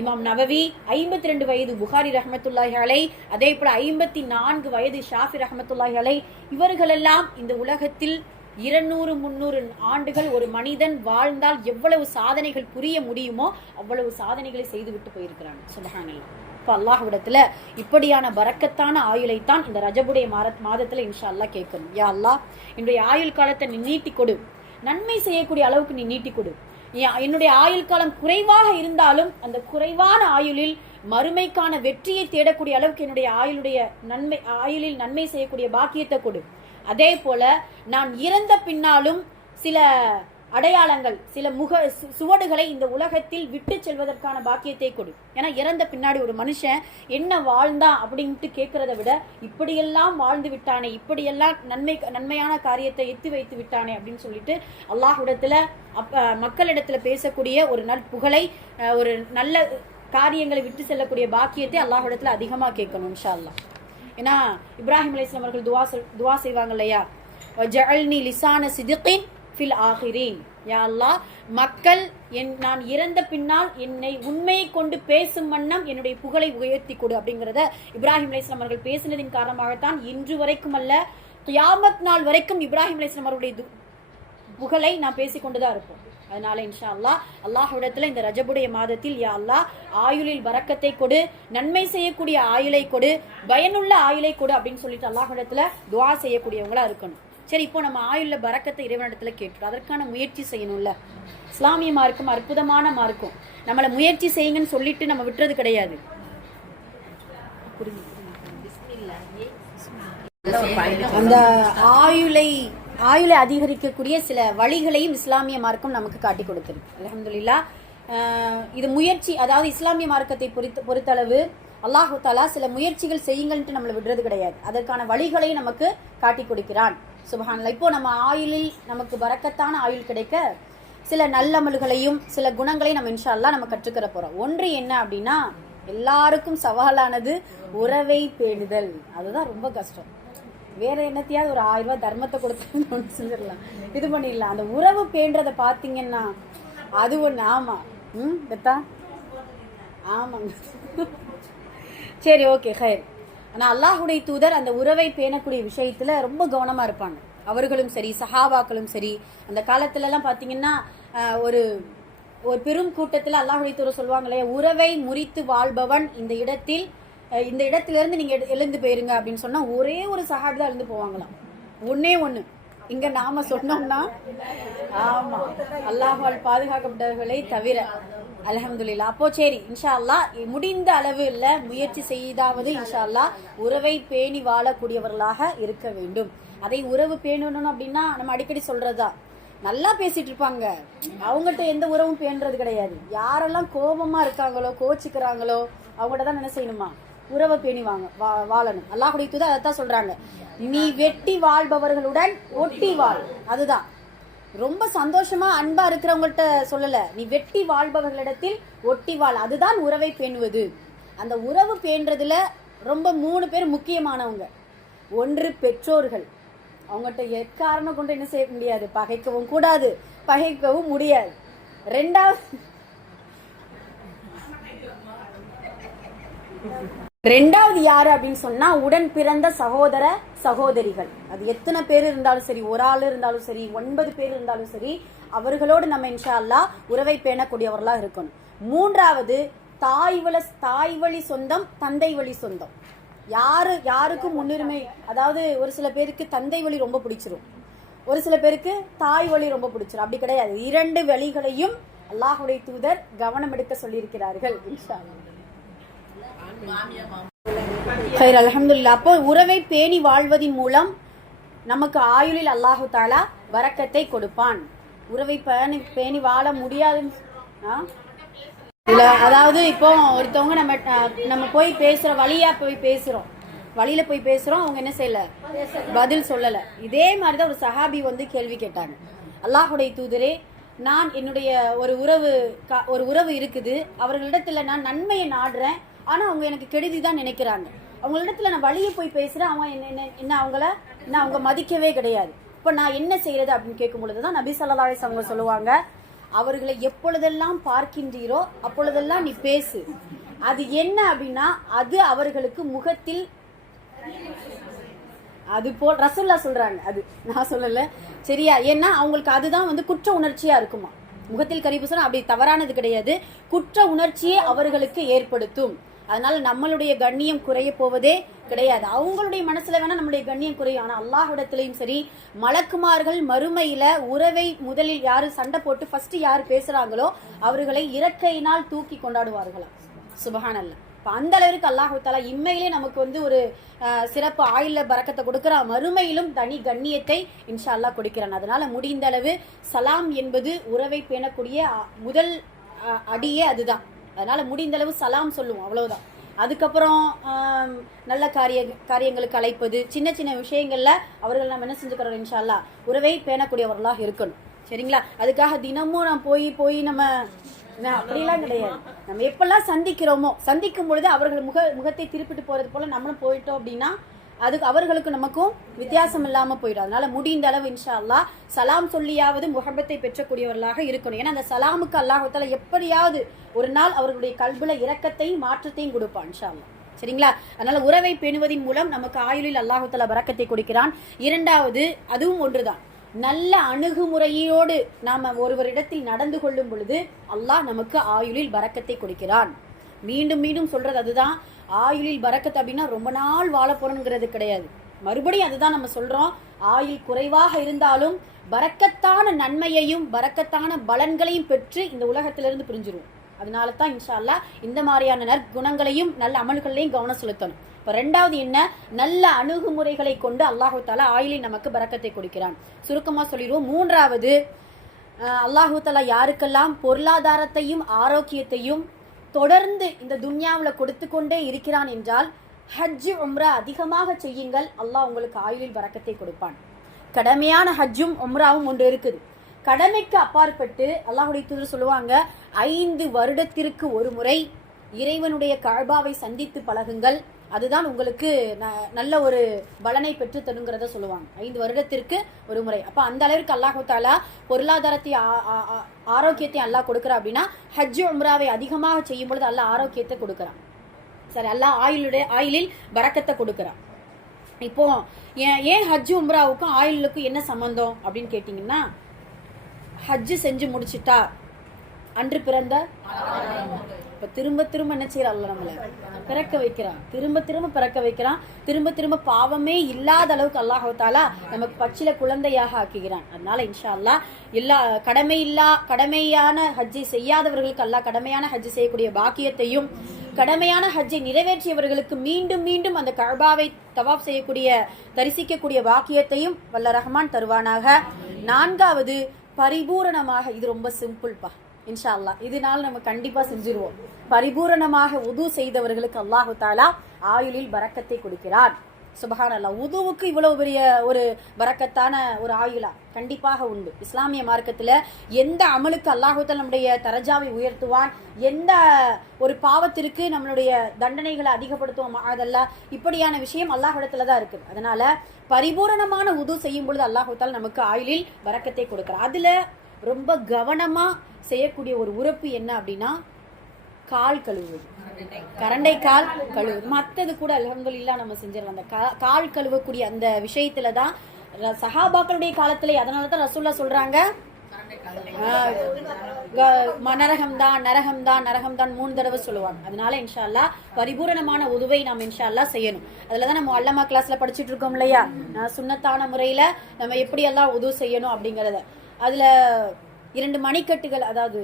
இமாம் நவவி, 52 வயது புகாரி ரஹ்மத்துல்லாஹி அலைஹி, அதே போல 54 வயது ஷாஃபி ரஹ்மத்துல்லாஹி அலைஹி. இவர்களெல்லாம் இந்த உலகத்தில் 200-300 ஆண்டுகள் ஒரு மனிதன் வாழ்ந்தால் எவ்வளவு சாதனைகள் புரிய முடியுமோ அவ்வளவு சாதனைகளை செய்துவிட்டு போயிருக்கிறாங்க. சுபஹானல்லாஹ். இப்போ அல்லாஹ்விடத்துல இப்படியான பரக்கத்தான ஆயுளைத்தான் இந்த ரஜபுடைய மாதத்துல இன்ஷா அல்லாஹ் கேட்கணும். யா அல்லாஹ், என்னுடைய ஆயுள் காலத்தை நீ நீட்டி கொடு, நன்மை செய்யக்கூடிய அளவுக்கு நீ நீட்டி கொடு. என்னுடைய ஆயுள் காலம் குறைவாக இருந்தாலும் அந்த குறைவான ஆயுளில் மறுமைக்கான வெற்றியை தேடக்கூடிய அளவுக்கு என்னுடைய ஆயுளில் நன்மை செய்யக்கூடிய பாக்கியத்தை கொடு. அதே போல நான் இறந்த பின்னாலும் சில அடையாளங்கள், சில சுவடுகளை இந்த உலகத்தில் விட்டு செல்வதற்கான பாக்கியத்தை கொடு. ஏன்னா இறந்த பின்னாடி ஒரு மனுஷன் என்ன வாழ்ந்தான் அப்படின்ட்டு கேட்கறத விட இப்படியெல்லாம் வாழ்ந்து விட்டானே, இப்படியெல்லாம் நன்மையான காரியத்தை எத்தி வைத்து விட்டானே அப்படின்னு சொல்லிட்டு அல்லாஹ்விடத்துல மக்களிடத்துல பேசக்கூடிய ஒரு புகழை, ஒரு நல்ல காரியங்களை விட்டு செல்லக்கூடிய பாக்கியத்தை அல்லாஹ்விடத்துல அதிகமா கேட்கணும் இன்ஷா அல்லாஹ். ஏன்னா இப்ராஹிம் அலைஹிஸ்ஸலாம் அவர்கள் துவா செய்வாங்க இல்லையா, வஜஅல்னி லிசான சித்கின் ஃபில் ஆகிரீன். யா அல்லாஹ், மக்கள் நான் இறந்த பின்னால் என்னை உண்மையை கொண்டு பேசும் வண்ணம் என்னுடைய புகழை உயர்த்தி கொடு அப்படிங்கிறத இப்ராஹிம் அலைஹிஸ்ஸலாம் அவர்கள் பேசினதின் காரணமாகத்தான் இன்று வரைக்கும் அல்ல கியாமத் நாள் வரைக்கும் இப்ராஹிம் அலைஹிஸ்ஸலாம் அவருடைய புகழை நான் பேசிக்கொண்டுதான் இருப்போம். அதனால இன்ஷா அல்லாஹ் அல்லாஹ்விடத்துல இந்த ரஜபுடைய மாதத்தில் யா அல்லாஹ் ஆயுளில் பரக்கத்தை கொடு, நன்மை செய்யக்கூடிய ஆயுளை கொடு, பயனுள்ள ஆயுளை கொடு அப்படின்னு சொல்லிட்டு அல்லாஹ்விடத்துல துஆ செய்யக்கூடியவங்களா இருக்கணும். சரி, இப்போ நம்ம ஆயுள்ல பரக்கத்தை இறைவனிடத்துல கேட்டுறோம், அதற்கான முயற்சி செய்யணும்ல. இஸ்லாமிய மார்க்கம் அற்புதமான மார்க்கம். நம்மளை முயற்சி செய்யுங்கன்னு சொல்லிட்டு நம்ம விட்டுறது கிடையாது. அந்த ஆயுளை அதிகரிக்கக்கூடிய சில வழிகளையும் இஸ்லாமிய மார்க்கம் நமக்கு காட்டி கொடுத்திருக்கு. அல்ஹம்துலில்லாஹ். இது முயற்சி, அதாவது இஸ்லாமிய மார்க்கத்தை பொறுத்தளவு அல்லாஹு தஆலா சில முயற்சிகள் செய்யுங்கள்ட்டு நம்மளை விடுறது கிடையாது. அதற்கான வழிகளை நமக்கு காட்டி கொடுக்கிறான். சுப்ஹானல்லாஹ். இப்போ நம்ம ஆயுளில் நமக்கு பரக்கத்தான ஆயுள் கிடைக்க சில நல்லமல்களையும் சில குணங்களையும் நம்ம இன்ஷா அல்லாஹ் நம்ம கற்றுக்கிற போறோம். ஒன்று என்ன அப்படின்னா, எல்லாருக்கும் சவாலானது உறவை பேணுதல். அதுதான் ரொம்ப கஷ்டம். வேற என்னத்தையாவது ஒரு 1000 ரூபாய் தர்மத்தை கொடுத்து செஞ்சிடலாம், இது பண்ணிடலாம். அந்த உறவு பேன்றதை பார்த்தீங்கன்னா அது ஒன்று. ஆமா, பெத்தா, ஆமாங்க. சரி, ஓகே, ஹைர். ஆனால் அல்லாஹுடைய தூதர் அந்த உறவை பேணக்கூடிய விஷயத்தில் ரொம்ப கவனமாக இருப்பாங்க. அவர்களும் சரி, சஹாபாக்களும் சரி. அந்த காலத்துலலாம் பார்த்தீங்கன்னா ஒரு ஒரு பெரும் கூட்டத்தில் அல்லாஹுடைய தூதர் சொல்லுவாங்களே, உறவை முறித்து வாழ்பவன் இந்த இடத்திலிருந்து நீங்கள் எழுந்து போயிருங்க அப்படின்னு சொன்னால் ஒரே ஒரு சஹாபி தான் எழுந்து போவாங்களாம். ஒன்னே ஒன்று. இங்க நாம சொன்னோம்னா ஆமா, அல்லாஹ்வால் பாதுகாக்கப்பட்டவர்களை தவிர. அல்ஹம்துலில்லாஹ். அப்போ சரி, இன்ஷா அல்லாஹ் முடிந்த அளவு இல்ல முயற்சி செய்தாவது இன்ஷா அல்லாஹ் உறவை பேணி வாழக்கூடியவர்களாக இருக்க வேண்டும். அதை உறவு பேணணும் அப்படின்னா நம்ம அடிக்கடி சொல்றதா, நல்லா பேசிட்டு இருப்பாங்க, அவங்ககிட்ட எந்த உறவும் பேணுறது கிடையாது. யாரெல்லாம் கோபமா இருக்காங்களோ, கோச்சிக்கிறாங்களோ, அவங்ககிட்ட தான் என்ன செய்யணுமா, உறவை பேணி வாழணும். அல்லாஹ்வுடைய தூதர் அதைத்தான் சொல்றாங்க, நீ வெட்டி வாழ்பவர்களுடன் ஒட்டி வாழ். அதுதான் ரொம்ப சந்தோஷமா அன்பா இருக்கிறவங்கள்ட்ட சொல்லல, நீ வெட்டி வாழ்பவர்களிடத்தில் ஒட்டி வாழ். அதுதான் உறவை பேணுவது. அந்த உறவு பேணுறதுல ரொம்ப 3 பேர் முக்கியமானவங்க. ஒன்று பெற்றோர்கள். அவங்ககிட்ட எக்காரணம் கொண்டு என்ன செய்ய முடியாது, பகைக்கவும் கூடாது, பகைக்கவும் முடியாது. ரெண்டாவது யாரு அப்படின்னு சொன்னா உடன் பிறந்த சகோதர சகோதரிகள். அது எத்தனை பேர் இருந்தாலும் சரி, ஒரு ஆள் இருந்தாலும் சரி, 9 பேர் இருந்தாலும் சரி, அவர்களோடு நம்ம இன்ஷா அல்லாஹ் உறவை பேணக்கூடியவர்களா இருக்கணும். மூன்றாவது தாய் வழி சொந்தம், தந்தை வழி சொந்தம். யாருக்கும் முன்னுரிமை. அதாவது ஒரு சில பேருக்கு தந்தை வழி ரொம்ப பிடிச்சிரும், ஒரு சில பேருக்கு தாய் வழி ரொம்ப பிடிச்சிரும். அப்படி கிடையாது. 2 வழிகளையும் அல்லாஹ்வுடைய தூதர் கவனம் எடுக்க சொல்லியிருக்கிறார்கள். இன்ஷா அல்லாஹ். அல்ஹம்துலில்லாஹ். அப்போ உறவை பேணி வாழ்வதின் மூலம் நமக்கு ஆயுளில் அல்லாஹு தாலா பரக்கத்தை கொடுப்பான். உறவை பேணி வாழ முடியாதுன்னு அதாவது இப்போ ஒருத்தவங்க நம்ம போய் பேசுற வழியில போய் பேசுறோம், அவங்க என்ன செய்யல, பதில் சொல்லல. இதே மாதிரிதான் ஒரு சஹாபி கேள்வி கேட்டாங்க, அல்லாஹுடைய தூதரே, நான் என்னுடைய ஒரு உறவு இருக்குது, அவர்களிடத்துல நான் நன்மையை நாடுறேன், ஆனா அவங்க எனக்கு கெடுதி தான் நினைக்கிறாங்க. அவங்களிடத்துல நான் வழியை போய் பேசுறேன், அவங்க அவங்க மதிக்கவே கிடையாது. இப்ப நான் என்ன செய்யறது அப்படின்னு கேட்கும் பொழுதுதான் நபி ஸல்லல்லாஹு அலைஹி வஸல்லம் சொல்லுவாங்க, அவர்களை எப்பொழுதெல்லாம் பார்க்கின்றீரோ அப்பொழுதெல்லாம் நீ பேசு. அது என்ன அப்படின்னா, அது அவர்களுக்கு முகத்தில், அது போல் ரசூலுல்லாஹ் சொல்றாங்க, அது நான் சொல்லல, சரியா? ஏன்னா அவங்களுக்கு அதுதான் குற்ற உணர்ச்சியா இருக்குமா. முகத்தில் கரிபூசணம் அப்படி தவறானது கிடையாது, குற்ற உணர்ச்சியை அவர்களுக்கு ஏற்படுத்தும். அதனால நம்மளுடைய கண்ணியம் குறைய போவதே கிடையாது. அவங்களுடைய மனசுல வேணா நம்மளுடைய கண்ணியம் குறையும், ஆனா அல்லாஹ்விடத்திலையும் சரி, மலக்குமார்கள் மறுமையில உறவை முதலில் யாரு சண்டை போட்டு ஃபர்ஸ்ட் யாரு பேசுறாங்களோ அவர்களை இறக்கையினால் தூக்கி கொண்டாடுவார்களாம். சுபஹானல்லாஹ். அந்த அளவிற்கு அல்லாஹ் தஆலா இம்மையிலே நமக்கு ஒரு சிறப்பு ஆயுள பரக்கத்தை கொடுக்கிறான், மறுமையிலும் தனி கண்ணியத்தை இன்ஷா அல்லாஹ் கொடுக்கிறான். அதனால முடிந்த அளவு சலாம் என்பது உறவை பேணக்கூடிய முதல் அடியே அதுதான். அதனால முடிந்த அளவு சலாம் சொல்லுவோம், அவ்வளவுதான். அதுக்கப்புறம் நல்ல காரியங்களுக்கு அழைப்பது, சின்ன சின்ன விஷயங்கள்ல அவர்கள் நம்ம என்ன செஞ்சுக்கிறோம், இன்ஷா அல்லாஹ் உறவை பேணக்கூடியவர்களாக இருக்கணும். சரிங்களா? அதுக்காக தினமும் நான் போய் நம்ம அப்படிலாம் கிடையாது. நம்ம எப்பெல்லாம் சந்திக்கும் பொழுது அவர்கள் முகத்தை திருப்பிட்டு போறது போல நம்மளும் போயிட்டோம் அப்படின்னா அதுக்கு அவர்களுக்கு நமக்கும் வித்தியாசம் இல்லாம போயிடும். அதனால முடிந்த அளவு இன்ஷா அல்லாஹ் சலாம் சொல்லியாவது முஹப்பத்தை பெற்றக்கூடியவர்களாக இருக்கணும். ஏன்னா அந்த சலாமுக்கு அல்லாஹ் தஆலா எப்படியாவது ஒரு நாள் அவர்களுடைய கல்புல இரக்கத்தையும் மாற்றத்தையும் கொடுப்பான் இன்ஷா அல்லாஹ். சரிங்களா? அதனால உறவை பேணுவதன் மூலம் நமக்கு ஆயுளில் அல்லாஹ் தஆலா பரக்கத்தை கொடுக்கிறான். இரண்டாவது, அதுவும் ஒன்றுதான், நல்ல அணுகுமுறையோடு நாம ஒருவரிடத்தில் நடந்து கொள்ளும் பொழுது அல்லாஹ் நமக்கு ஆயுளில் பரக்கத்தை கொடுக்கிறான். மீண்டும் மீண்டும் சொல்றது அதுதான், ஆயுளில் பரக்கத் அப்படின்னா ரொம்ப நாள் வாழ போறோம்ங்கிறது கிடையாது. மறுபடியும் அதுதான் நம்ம சொல்றோம், ஆயுள் குறைவாக இருந்தாலும் பரக்கத்தான நன்மையையும் பரக்கத்தான பலன்களையும் பெற்று இந்த உலகத்திலிருந்து பிரிஞ்சிருவோம். அதனால தான் இன்ஷா அல்லாஹ் இந்த மாதிரியான நற்குணங்களையும் நல்ல அமல்களையும் கவனம் செலுத்தணும். இப்போ ரெண்டாவது என்ன, நல்ல அணுகுமுறைகளை கொண்டு அல்லாஹு தஆலா ஆயுளில் நமக்கு பரக்கத்தை கொடுக்கிறான். சுருக்கமா சொல்லிடுவோம். மூன்றாவது, அல்லாஹு தஆலா யாருக்கெல்லாம் பொருளாதாரத்தையும் ஆரோக்கியத்தையும் தொடர்ந்து இந்த துன்யாவில் கொடுத்து கொண்டே இருக்கிறான் என்றால் ஹஜ் உம்ரா அதிகமாக செய்யுங்கள், அல்லாஹ் உங்களுக்கு ஆயுளில் பரக்கத்தை கொடுப்பான். கடமையான ஹஜ்ஜும் உம்ராவும் ஒன்று இருக்குது. கடமைக்கு அப்பாற்பட்டு அல்லாஹ்வுடைய தூதர் சொல்லுவாங்க, 5 வருடத்திற்கு ஒரு முறை இறைவனுடைய கஅபாவை சந்தித்து பழகுங்கள், அதுதான் உங்களுக்கு நல்ல ஒரு பலனை பெற்று தருங்கிறத சொல்லுவாங்க. 5 வருடத்திற்கு ஒரு முறை. அப்ப அந்த அளவிற்கு அல்லாஹ் தஆலா பொருளாதாரத்தை ஆரோக்கியத்தை அல்லாஹ் கொடுக்குறா அப்படின்னா ஹஜ் உம்ராவை அதிகமாக செய்யும் பொழுது அல்லாஹ் ஆரோக்கியத்தை கொடுக்குறான். சரி, அல்லாஹ் ஆயிலில் பரக்கத்தை கொடுக்குறான். இப்போ ஏன் ஹஜ் உம்ராவுக்கும் ஆயுளுக்கும் என்ன சம்பந்தம் அப்படின்னு கேட்டீங்கன்னா, ஹஜ்ஜு செஞ்சு முடிச்சுட்டா அன்று பிறந்த இப்ப திரும்ப திரும்ப என்ன செய்யறாள், நம்மள பிறக்க வைக்கிறான், திரும்ப திரும்ப பிறக்க வைக்கிறான், திரும்ப திரும்ப பாவமே இல்லாத அளவுக்கு அல்லாஹ் தஆலா நமக்கு பச்சில குழந்தையாக ஆக்குகிறான். அதனால இன்ஷா அல்லாஹ் எல்லா கடமையான ஹஜ்ஜை செய்யாதவர்களுக்கு அல்லாஹ் கடமையான ஹஜ்ஜை செய்யக்கூடிய பாக்கியத்தையும், கடமையான ஹஜ்ஜை நிறைவேற்றியவர்களுக்கு மீண்டும் மீண்டும் அந்த கஅபாவை தவாப் செய்யக்கூடிய தரிசிக்கக்கூடிய பாக்கியத்தையும் வல்ல ரஹ்மான் தருவானாக. 4வது பரிபூரணமாக, இது ரொம்ப சிம்பிள்பா இன்ஷா அல்லாஹ், இதனால நம்ம கண்டிப்பா செஞ்சிருவோம். பரிபூரணமாக உது செய்தவர்களுக்கு அல்லாஹு தஆலா ஆயுளில் பரக்கத்தை கொடுக்கிறார். சுபஹானல்லாஹ். உதுவுக்கு இவ்வளவு பெரிய ஒரு பரக்கத்தான ஒரு ஆயுளா கண்டிப்பாக உண்டு. இஸ்லாமிய மார்க்கத்துல எந்த அமலுக்கு அல்லாஹு தஆலா நம்முடைய தரஜாவை உயர்த்துவான், எந்த ஒரு பாவத்திற்கு நம்மளுடைய தண்டனைகளை அதிகப்படுத்துவோம், அதெல்லாம் இப்படியான விஷயம் அல்லாஹ்விடத்துல தான் இருக்கு. அதனால பரிபூரணமான உது செய்யும் பொழுது அல்லாஹு தஆலா நமக்கு ஆயுளில் பரக்கத்தை கொடுக்கிறார். அதுல ரொம்ப கவனமா செய்யக்கூடிய ஒரு உறுப்பு என்ன அப்படின்னா, கால் கழுவுவது, கரண்டை கால் கழுவுவது. மற்றது கூட அல்ஹம்துலில்லாஹ் நம்ம செஞ்சிடலாம். அந்த கால் கழுவக்கூடிய அந்த விஷயத்துலதான் சஹாபாக்களுடைய காலத்திலே, அதனாலதான் ரசூலுல்லாஹ் சொல்றாங்க, நரகம்தான் 3 தடவை சொல்லுவாங்க. அதனால இன்ஷா அல்லாஹ் பரிபூரணமான உதுவை நாம் இன்ஷா அல்லாஹ் செய்யணும். அதுலதான் நம்ம அல்லமா கிளாஸ்ல படிச்சுட்டு இருக்கோம் இல்லையா, சுன்னத்தான முறையில நம்ம எப்படி எல்லாம் உது செய்யணும் அப்படிங்கறத. அதுல 2 மணிக்கட்டுகள், அதாவது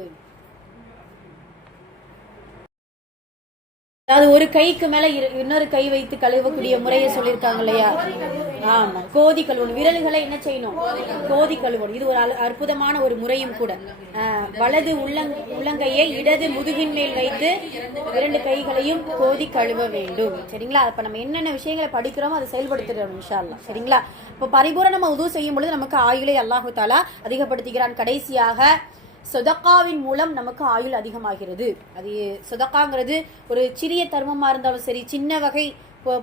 ஒரு கைக்கு மேல இன்னொரு கை வைத்து கழுவக்கூடிய முறையை சொல்லியிருக்காங்க இல்லையா. ஆமா, கோதி கழுவணும். விரல்களை என்ன செய்யணும், கோதி கழுவணும். இது ஒரு அற்புதமான ஒரு முறையும் கூட. வலது உள்ளங்கையை இடது முதுகின் மேல் வைத்து 2 கைகளையும் கோதி கழுவ வேண்டும். சரிங்களா. அப்ப நம்ம என்னென்ன விஷயங்களை படிக்கிறோமோ அதை செயல்படுத்துறோம் இன்ஷா அல்லாஹ். சரிங்களா. இப்ப பரிபூரணமா உது செய்யும் பொழுது நமக்கு ஆயுளை அல்லாஹு தஆலா அதிகப்படுத்துகிறான். கடைசியாக சொதக்காவின் மூலம் நமக்கு ஆயுள் அதிகமாகிறது. அது சொதக்காங்கிறது ஒரு சிறிய தர்மமா இருந்தாலும் சரி, சின்ன வகை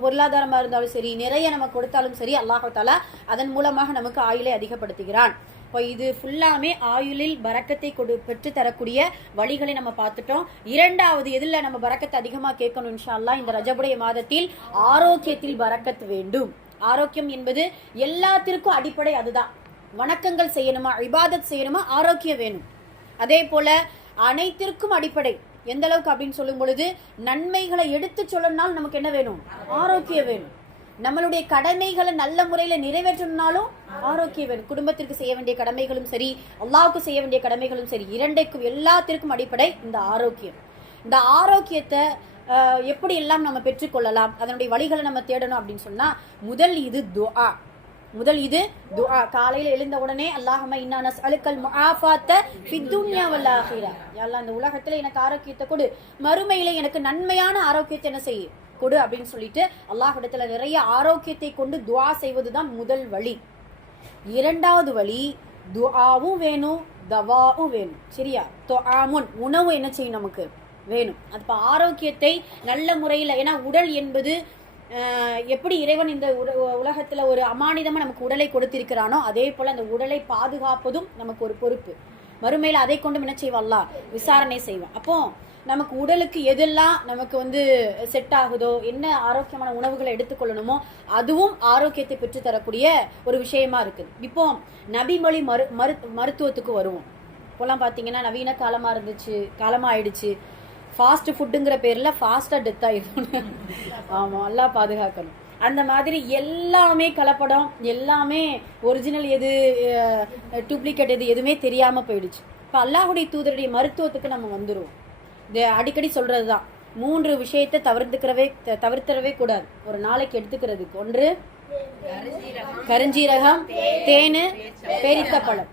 பொருளாதாரமா இருந்தாலும் சரி, நிறைய நமக்கு கொடுத்தாலும் சரி, அல்லாஹ் தஆலா அதன் மூலமாக நமக்கு ஆயுளை அதிகப்படுத்துகிறான். இப்போ இது ஃபுல்லாமே ஆயுளில் பரக்கத்தை பெற்று தரக்கூடிய வழிகளை நம்ம பார்த்துட்டோம். 2வது எதுல நம்ம பரக்கத்தை அதிகமா கேட்கணும் இன்ஷா அல்லாஹ், இந்த ரஜபுடைய மாதத்தில் ஆரோக்கியத்தில் பரக்கத் வேண்டும். ஆரோக்கியம் என்பது எல்லாத்திற்கும் அடிப்படை. அதுதான் வணக்கங்கள் செய்யணுமா, இபாதத் செய்யணுமா, ஆரோக்கியம் வேணும். அதே போல அனைத்திற்கும் அடிப்படை எந்த அளவுக்கு அப்படின்னு சொல்லும் பொழுது, நன்மைகளை எடுத்து சொல்லணும்னாலும் நமக்கு என்ன வேணும், ஆரோக்கியம் வேணும். நம்மளுடைய கடமைகளை நல்ல முறையில நிறைவேற்றணும்னாலும் ஆரோக்கியம் வேணும். குடும்பத்திற்கு செய்ய வேண்டிய கடமைகளும் சரி, அல்லாஹ்வுக்கு செய்ய வேண்டிய கடமைகளும் சரி, இரண்டைக்கும் எல்லாத்திற்கும் அடிப்படை இந்த ஆரோக்கியம். இந்த ஆரோக்கியத்தை எப்படி எல்லாம் நம்ம பெற்றுக்கொள்ளலாம், அதனுடைய வழிகளை நம்ம தேடணும் அப்படின்னு சொன்னா, முதல் இது துஆ. காலையில எழுந்த உடனே அல்லாஹும்ம இன்னா நஸ்அலுக்கல் முஆஃபாத்த ஃபித் துன்யா வல் ஆখিরা, யா அல்லாஹ் இந்த உலகத்துல எனக்கு ஆரோக்கியத்தை கொடு, மறுமையில எனக்கு நன்மையான ஆரோக்கியத்தை என்ன செய்ய கொடு அப்படின்னு சொல்லிட்டு அல்லாஹ்விடத்துல நிறைய ஆரோக்கியத்தை கொண்டு துஆ செய்வதுதான் முதல் வழி. 2வது வழி, துஆவும் வேணும், தவாவும் வேணும். சரியா. துஆமுன் உணவு என்ன செய்யும் நமக்கு வேணும். அப்ப ஆரோக்கியத்தை நல்ல முறையில், ஏன்னா உடல் என்பது எப்படி இறைவன் இந்த உலகத்துல ஒரு அமானிதமா நமக்கு உடலை கொடுத்திருக்கிறானோ, அதே போல அந்த உடலை பாதுகாப்பதும் நமக்கு ஒரு பொறுப்பு. மறுமையில அதை கொண்டு என்ன செய்வான், அல்லாஹ் விசாரணை செய்வான். அப்போ நமக்கு உடலுக்கு எதெல்லாம் நமக்கு செட் ஆகுதோ, என்ன ஆரோக்கியமான உணவுகளை எடுத்துக்கொள்ளணுமோ, அதுவும் ஆரோக்கியத்தை பெற்று தரக்கூடிய ஒரு விஷயமா இருக்குது. இப்போ நபிமொழி மருத்துவத்துக்கு வருவோம். இப்போலாம் பாத்தீங்கன்னா நவீன காலமா ஆயிடுச்சு. ஃபாஸ்ட் ஃபுட்டுங்கிற பேர்ல ஃபாஸ்டா டெத் ஆயிடும். ஆமா, அல்லாஹ் பாதுகாக்கணும். அந்த மாதிரி எல்லாமே கலப்படம், எல்லாமே ஒரிஜினல் எது டூப்ளிகேட் எது எதுவுமே தெரியாம போயிடுச்சு. இப்ப அல்லாஹ்வுடைய தூதருடைய மருத்துவத்துக்கு நம்ம வந்துருவோம். அடிக்கடி சொல்றதுதான், 3 விஷயத்தை தவிர்த்திடவே கூடாது ஒரு நாளைக்கு எடுத்துக்கிறதுக்கு. 1 கருஞ்சீரகம், தேனு, பேரித்த பழம்.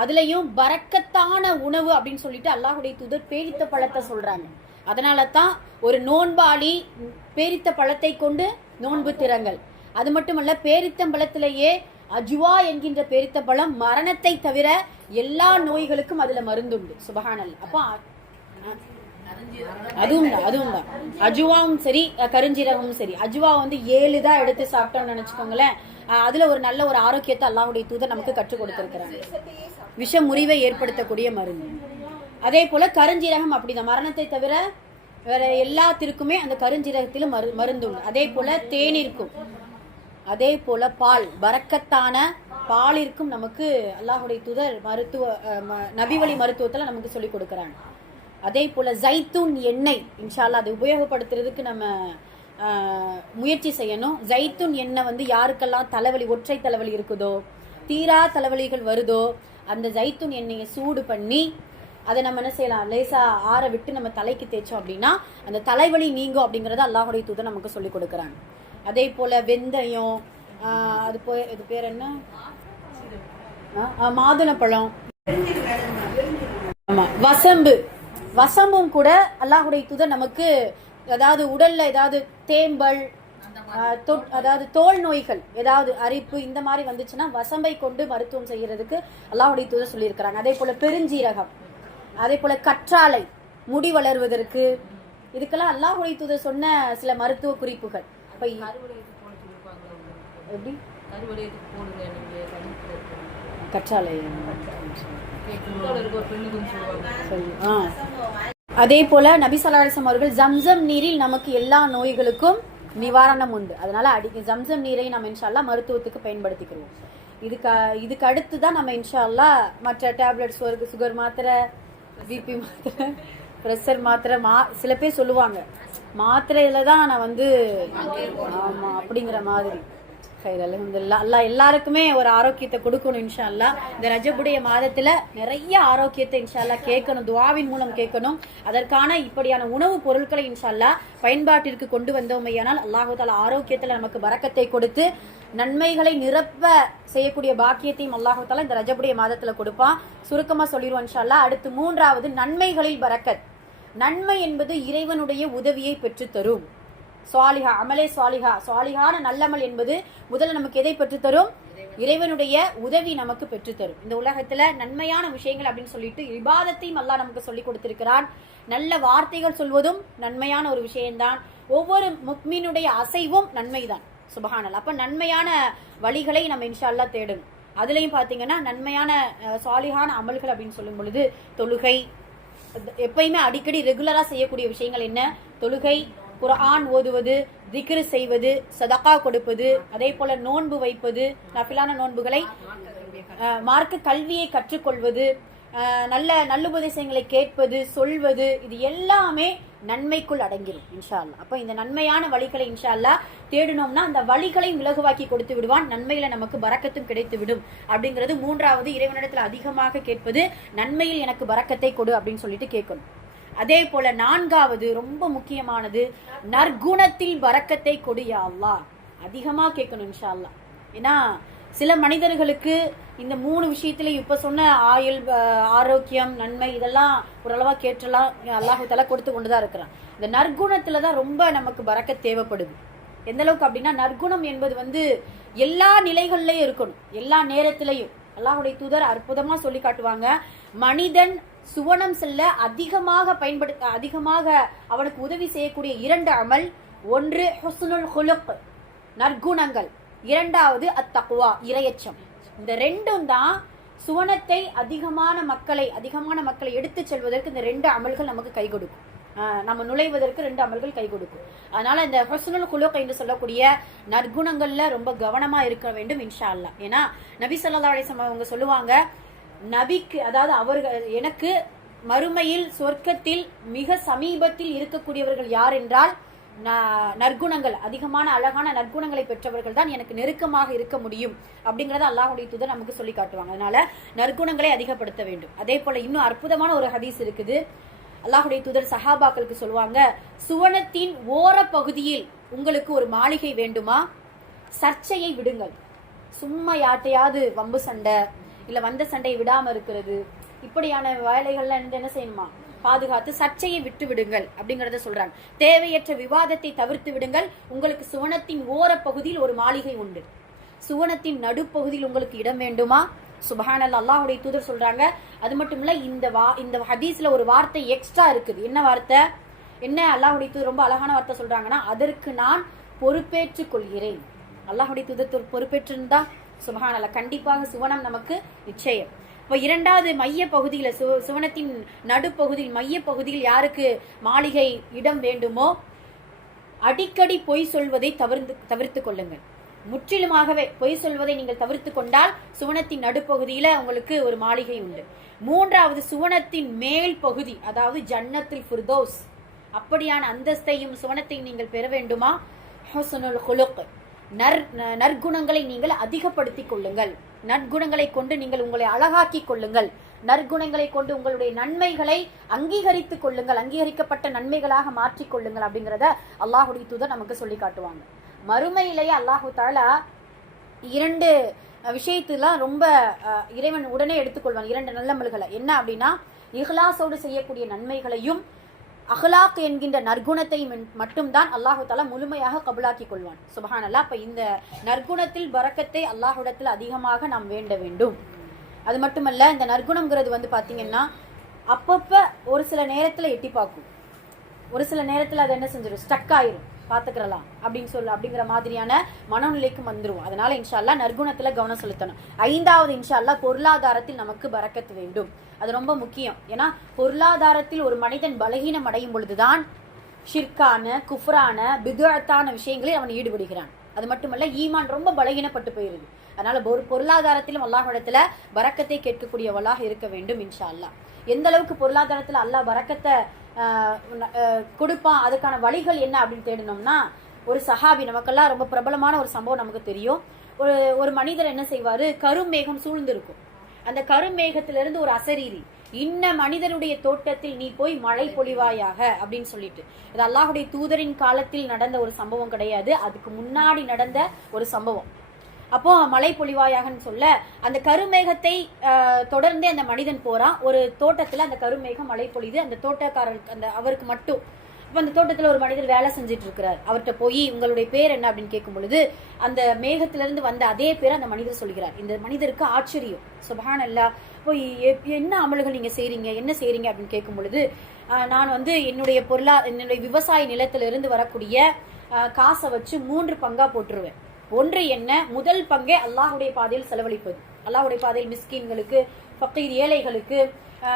அதுலயும் பரக்கத்தான உணவு அப்படின்னு சொல்லிட்டு அல்லாஹ்வுடைய தூதர் பேரித்த பழத்தை சொல்றாங்க. அதனால தான் ஒரு நோன்பாளி பேரித்த பழத்தை கொண்டு நோன்பு திறங்கள். அது மட்டுமல்ல, பேரித்தம்பழத்திலேயே அஜுவா என்கின்ற பேரித்தம்பழம் மரணத்தை தவிர எல்லா நோய்களுக்கும் அதுல மருந்துண்டு. சுபஹானல்லாஹ். அப்போ அதுவும் தான் அஜுவாவும் சரி, கருஞ்சீரகமும் சரி. அஜுவா 7 தான் எடுத்து சாப்பிட்டோம்னு நினைச்சுக்கோங்களேன். அதுல ஒரு நல்ல ஒரு ஆரோக்கியத்தை அல்லாஹ்வுடைய தூதர் நமக்கு கற்றுக் கொடுத்திருக்கிறாங்க. விஷ முறிவை ஏற்படுத்தக்கூடிய மருந்து. அதே போல கருஞ்சீரகம் அப்படிதான், மரணத்தை தவிர வேற எல்லாத்திற்குமே அந்த கருஞ்சீரகத்திலும் மருந்து உண்டு. அதே போல தேனிற்கும், அதே போல பால், பரக்கத்தான பாலிற்கும் நமக்கு அல்லாஹுடைய தூதர் மருத்துவ நபி வழி மருத்துவத்தில் நமக்கு சொல்லி கொடுக்குறாங்க. அதே போல ஜைத்தூன் எண்ணெய், இன்ஷா அல்லாஹ் அதை உபயோகப்படுத்துறதுக்கு நம்ம முயற்சி செய்யணும். ஜைத்தூன் எண்ணெய் வந்து யாருக்கெல்லாம் தலைவலி, ஒற்றை தலைவலி இருக்குதோ, தீரா தலைவலிகள் வருதோ, அந்த ஜைத்தூன் எண்ணெயை சூடு பண்ணி அதை நம்ம என்ன செய்யலாம், லேசா ஆற விட்டு நம்ம தலைக்கு தேய்ச்சோம் அப்படின்னா அந்த தலைவலி நீங்கும் அப்படிங்கறத அல்லாஹுடைய தூதர் நமக்கு சொல்லி கொடுக்குறாங்க. அதே போல வெந்தயம், இது பேர் என்ன, மாதுளப்பழம், ஆமா வசம்பு, வசம்பும் கூட அல்லாஹுடைய தூதர் நமக்கு, அதாவது உடல்ல ஏதாவது தேம்பல், அதாவது தோல் நோய்கள், ஏதாவது அரிப்பு இந்த மாதிரி வந்துச்சுன்னா வசம்பை கொண்டு மருத்துவம் செய்யறதுக்கு அல்லாஹுடைய தூதர் சொல்லியிருக்கிறாங்க. அதே போல பெருஞ்சீரகம், அதே போல கற்றாழை முடி வளர்வதற்கு, இதுக்கெல்லாம் அல்லாஹுடைய தூதர் சொன்ன சில மருத்துவ குறிப்புகள். எப்படி கற்றாழை, அதே போல நபி ஸல்லல்லாஹு அலைஹி வஸல்லம் அவர்கள் ஜம்சம் நீரில் நமக்கு எல்லா நோய்களுக்கும் நிவாரணம் உண்டு. அதனால ஜம்சம் நீரை நம்ம இன்ஷா அல்லாஹ் மருத்துவத்துக்கு பயன்படுத்திக்கிறோம். இதுக்கு அடுத்து தான் நம்ம இன்ஷா அல்லாஹ் மற்ற டேப்லெட்ஸ், சுகர் மாத்திரை, பிபி மாத்திரை, ப்ரெஷர் மாத்திரை, சில பேர் சொல்லுவாங்க மாத்திரையில தான் நான் வந்து ஆமா அப்படிங்கிற மாதிரி. அல்லாஹ் எல்லாருக்குமே ஒரு ஆரோக்கியத்தை கொடுக்கணும் இன்ஷா அல்லாஹ். இந்த ரஜபுடைய மாதத்துல நிறைய ஆரோக்கியத்தை இன்ஷா அல்லாஹ் கேட்கணும், துஆவின் மூலம் கேட்கணும். அதற்கான இப்படியான உணவு பொருட்களை இன்ஷா அல்லாஹ் பயன்பாட்டிற்கு கொண்டு வந்தோமையானால் அல்லாஹு தஆலா ஆரோக்கியத்துல நமக்கு பரக்கத்தை கொடுத்து நன்மைகளை நிரப்ப செய்யக்கூடிய பாக்கியத்தையும் அல்லாஹு தஆலா இந்த ரஜபுடைய மாதத்துல கொடுப்பான். சுருக்கமா சொல்லிடுவோம் இன்ஷா அல்லாஹ். அடுத்து மூன்றாவது, நன்மைகளில் பரக்கத். நன்மை என்பது இறைவனுடைய உதவியை பெற்று தரும். சுவாலிஹா அமலே சுவாலிஹா, சுவாலிஹான நல்லமல் என்பது முதல்ல நமக்கு எதை பெற்றுத்தரும், இறைவனுடைய உதவி நமக்கு பெற்றுத்தரும். இந்த உலகத்துல நன்மையான விஷயங்கள் அப்படின்னு சொல்லிட்டு இபாதத்தையும் அல்லாஹ் நமக்கு சொல்லி கொடுத்திருக்கிறான். நல்ல வார்த்தைகள் சொல்வதும் நன்மையான ஒரு விஷயம்தான். ஒவ்வொரு முக்மீனுடைய அசைவும் நன்மைதான். சுபஹானல்லாஹ். அப்ப நன்மையான வழிகளை நம்ம இன்ஷா அல்லாஹ் தேடணும். அதுலயும் பாத்தீங்கன்னா நன்மையான சாலிஹான அமல்கள் அப்படின்னு சொல்லும் பொழுது தொழுகை, எப்பயுமே அடிக்கடி ரெகுலரா செய்யக்கூடிய விஷயங்கள் என்ன, தொழுகை, குர்ஆன் ஓதுவது, திக்ர் செய்வது, சதகா கொடுப்பது, அதே போல நோன்பு வைப்பது, நஃபிலான நோன்புகளை, மார்க்க கல்வியை கற்றுக்கொள்வது, நல்லுபதேசங்களை கேட்பது, சொல்வது, இது எல்லாமே நன்மைக்குள் அடங்கிடும் இன்ஷா அல்லாஹ். அப்ப இந்த நன்மையான வழிகளை இன்ஷா அல்லாஹ் தேடினோம்னா அந்த வழிகளை இலகுவாக்கி கொடுத்து விடுவான், நன்மையில நமக்கு பரக்கத்தும் கிடைத்து விடும். அப்படிங்கிறது மூன்றாவது, இறைவனிடத்துல அதிகமாக கேட்பது, நன்மையில் எனக்கு பரக்கத்தை கொடு அப்படின்னு சொல்லிட்டு கேட்கணும். அதே போல நான்காவது ரொம்ப முக்கியமானது, நற்குணத்தில் பரக்கத்தை கொடு யா அல்லாஹ், அதிகமா கேட்கணும் இன்ஷா அல்லாஹ். ஏன்னா சில மனிதர்களுக்கு இந்த மூணு விஷயத்துல இப்ப சொன்ன ஆயுள், ஆரோக்கியம், நன்மை இதெல்லாம் ஓரளவா கேட்டலாம் அல்லாஹு தஆலா கொடுத்து கொண்டுதான் இருக்கிறான். இந்த நற்குணத்துலதான் ரொம்ப நமக்கு பரக்கத் தேவைப்படுது. எந்த அளவுக்கு அப்படின்னா, நற்குணம் என்பது வந்து எல்லா நிலைகள்லயும் இருக்கணும், எல்லா நேரத்திலையும். அல்லாஹுடைய தூதர் அற்புதமா சொல்லி காட்டுவாங்க, மனிதன் சுவனம் செல்ல அதிகமாக அவனுக்கு உதவி செய்யக்கூடிய இரண்டு அமல், ஒன்று ஹுஸ்னுல் குலுக், நற்குணங்கள், இரண்டாவது அத்தக்வா, இறையச்சம். இந்த ரெண்டும் தான் சுவனத்தை அதிகமான மக்களை எடுத்து செல்வதற்கு இந்த ரெண்டு அமல்கள் நமக்கு கை கொடுக்கும். நம்ம நுழைவதற்கு ரெண்டு அமல்கள் கை கொடுக்கும். அதனால இந்த ஹுஸ்னுல் குலுக் என்று சொல்லக்கூடிய நற்குணங்கள்ல ரொம்ப கவனமா இருக்க வேண்டும் இன்ஷா அல்லாஹ். ஏன்னா நபி ஸல்லல்லாஹு அலைஹி வஸல்லம் அவங்க சொல்லுவாங்க, நபிக்கு, அதாவது அவர்கள் எனக்கு மறுமையில் சொர்க்கத்தில் மிக சமீபத்தில் இருக்கக்கூடியவர்கள் யார் என்றால் நற்குணங்கள், அதிகமான அழகான நற்குணங்களை பெற்றவர்கள் தான் எனக்கு நெருக்கமாக இருக்க முடியும் அப்படிங்கறத அல்லாஹ்வுடைய தூதர் நமக்கு சொல்லி காட்டுவாங்க. அதனால நற்குணங்களை அதிகப்படுத்த வேண்டும். அதே போல இன்னும் அற்புதமான ஒரு ஹதீஸ் இருக்குது. அல்லாஹ்வுடைய தூதர் சஹாபாக்களுக்கு சொல்லுவாங்க, சுவனத்தின் ஓர பகுதியில் உங்களுக்கு ஒரு மாளிகை வேண்டுமா, சர்ச்சையை விடுங்கள். சும்மா யார்ட்டையாவது வம்பு சண்டை, இல்ல வந்த சண்டையை விடாம இருக்கிறது, இப்படியான வேலைகள்ல என்ன செய்யணுமா, பாதுகாத்து சர்ச்சையை விட்டு விடுங்கள் அப்படிங்கறத சொல்றாங்க. தேவையற்ற விவாதத்தை தவிர்த்து விடுங்கள். உங்களுக்கு சுவனத்தின் ஓர பகுதியில் ஒரு மாளிகை உண்டு. சுவனத்தின் நடுப்பகுதியில் உங்களுக்கு இடம் வேண்டுமா? சுப்ஹானல்லாஹ், அல்லாஹ்வுடைய தூதர் சொல்றாங்க. அது மட்டும் இல்ல, இந்த ஹதீஸ்ல ஒரு வார்த்தை எக்ஸ்ட்ரா இருக்குது. என்ன வார்த்தை, என்ன அல்லாஹ்வுடைய தூதர் ரொம்ப அழகான வார்த்தை சொல்றாங்கன்னா, அதற்கு நான் பொறுப்பேற்றுக் கொள்கிறேன். அல்லாஹ்வுடைய தூதர் பொறுப்பேற்றிருந்தா சுப்ஹானல்லாஹ் கண்டிப்பாக சுவனம் நமக்கு நிச்சயம். இப்போ இரண்டாவது மைய பகுதியில் சுவனத்தின் நடுப்பகுதியில் மைய பகுதியில் யாருக்கு மாளிகை இடம் வேண்டுமோ அடிக்கடி பொய் சொல்வதை தவிர்த்து கொள்ளுங்கள். முற்றிலுமாகவே பொய் சொல்வதை நீங்கள் தவிர்த்து கொண்டால் சுவனத்தின் நடுப்பகுதியில உங்களுக்கு ஒரு மாளிகை உண்டு. மூன்றாவது சுவனத்தின் மேல் பகுதி, அதாவது ஜன்னத்துல் ஃபிர்தௌஸ், அப்படியான அந்தஸ்தையும் சுவனத்தையும் நீங்கள் பெற வேண்டுமா? ஹுஸ்னுல் குலுக், நற்குணங்களை நீங்கள் அதிகப்படுத்திக் கொள்ளுங்கள். நற்குணங்களை கொண்டு நீங்கள் உங்களை அழகாக்கிக் கொள்ளுங்கள். நற்குணங்களை கொண்டு உங்களுடைய நன்மைகளை அங்கீகரித்துக் கொள்ளுங்கள், அங்கீகரிக்கப்பட்ட நன்மைகளாக மாற்றிக் கொள்ளுங்கள் அப்படிங்கிறத அல்லாஹுடைய தூதர் நமக்கு சொல்லி காட்டுவாங்க. மறுமையிலேயே அல்லாஹு தாலா இரண்டு விஷயத்துலாம் ரொம்ப இறைவன் உடனே எடுத்துக்கொள்வான், இரண்டு நல்லமல்களை. என்ன அப்படின்னா, இஹ்லாஸோடு செய்யக்கூடிய நன்மைகளையும் அஹ்லாக் என்கின்ற நற்குணத்தையும் மட்டும்தான் அல்லாஹு தாலா முழுமையாக கபுலாக்கி கொள்வான். சுபஹான் அல்லாஹ். அப்ப இந்த நற்குணத்தில் பரக்கத்தை அல்லாஹுடத்தில் அதிகமாக நாம் வேண்ட வேண்டும். அது மட்டுமல்ல, இந்த நற்குணம்ங்கிறது பாத்தீங்கன்னா அப்பப்ப ஒரு சில நேரத்துல எட்டி பார்க்கும், ஒரு சில நேரத்துல அது என்ன செஞ்சிடும், ஸ்டக் ஆயிரும், பாத்துக்கிறலாம் அப்படிங்கிற மாதிரியான மனநிலைக்கு வந்துருவோம். அதனால இன்ஷா அல்லாஹ் நற்குணத்துல கவனம் செலுத்தணும். ஐந்தாவது இன்ஷா அல்லாஹ் பொருளாதாரத்தில் நமக்கு பரக்கத்து வேண்டும். அது ரொம்ப முக்கியம். ஏன்னா பொருளாதாரத்தில் ஒரு மனிதன் பலகீனம் அடையும் பொழுதுதான் ஷிர்கான, குஃப்ரான, பிதுஅத்தான விஷயங்களில் அவன் ஈடுபடுகிறான். அது மட்டுமல்ல, ஈமான் ரொம்ப பலகீனப்பட்டு போயிருது. அதனால பொருளாதாரத்திலும் அல்லாஹ்விடத்துல பரக்கத்தை கேட்கக்கூடியவளாக இருக்க வேண்டும் இன்ஷா அல்லாஹ். எந்த அளவுக்கு பொருளாதாரத்துல அல்லாஹ் பரக்கத்தை கொடுப்பான், அதுக்கான வழிகள் என்ன அப்படின்னு தேடினோம்னா, ஒரு சஹாபி, நமக்கெல்லாம் ரொம்ப பிரபலமான ஒரு சம்பவம் நமக்கு தெரியும். ஒரு மனிதர் என்ன செய்வாரு, கருமேகம் சூழ்ந்திருக்கும். அந்த கருமேகத்திலிருந்து ஒரு அசரீரி, இன்ன மனிதனுடைய தோட்டத்தில் நீ போய் மழை பொழிவாயாக அப்படின்னு சொல்லிட்டு. இது அல்லாஹுடைய தூதரின் காலத்தில் நடந்த ஒரு சம்பவம் கிடையாது, அதுக்கு முன்னாடி நடந்த ஒரு சம்பவம். அப்போ மழை பொழிவாயாகன்னு சொல்ல அந்த கருமேகத்தை தொடர்ந்து அந்த மனிதன் போறான். ஒரு தோட்டத்துல அந்த கருமேகம் மழை பொழிது. அந்த தோட்டக்காரருக்கு, அந்த அவருக்கு மட்டும். அப்ப அந்த தோட்டத்துல ஒரு மனிதர் வேலை செஞ்சுட்டு இருக்கிறார். அவர்கிட்ட போய் உங்களுடைய பேர் என்ன அப்படின்னு கேட்கும் பொழுது அந்த மேகத்திலிருந்து வந்த அதே பேரை அந்த மனிதர் சொல்கிறார். இந்த மனிதருக்கு ஆச்சரியம், சுபஹான் அல்லாஹ். போய் என்ன அமல்கள் நீங்க செய்றீங்க, என்ன செய்றீங்க அப்படின்னு கேட்கும் பொழுது, நான் என்னுடைய விவசாய நிலத்திலிருந்து வரக்கூடிய காசை வச்சு 3 பங்கா போட்டுருவேன். ஒன்று என்ன, முதல் பங்கை அல்லாஹுடைய பாதையில் செலவழிப்பது, அல்லாஹுடைய பாதையில் மிஸ்கீன்களுக்கு, ஃபக்கீர் ஏழைகளுக்கு,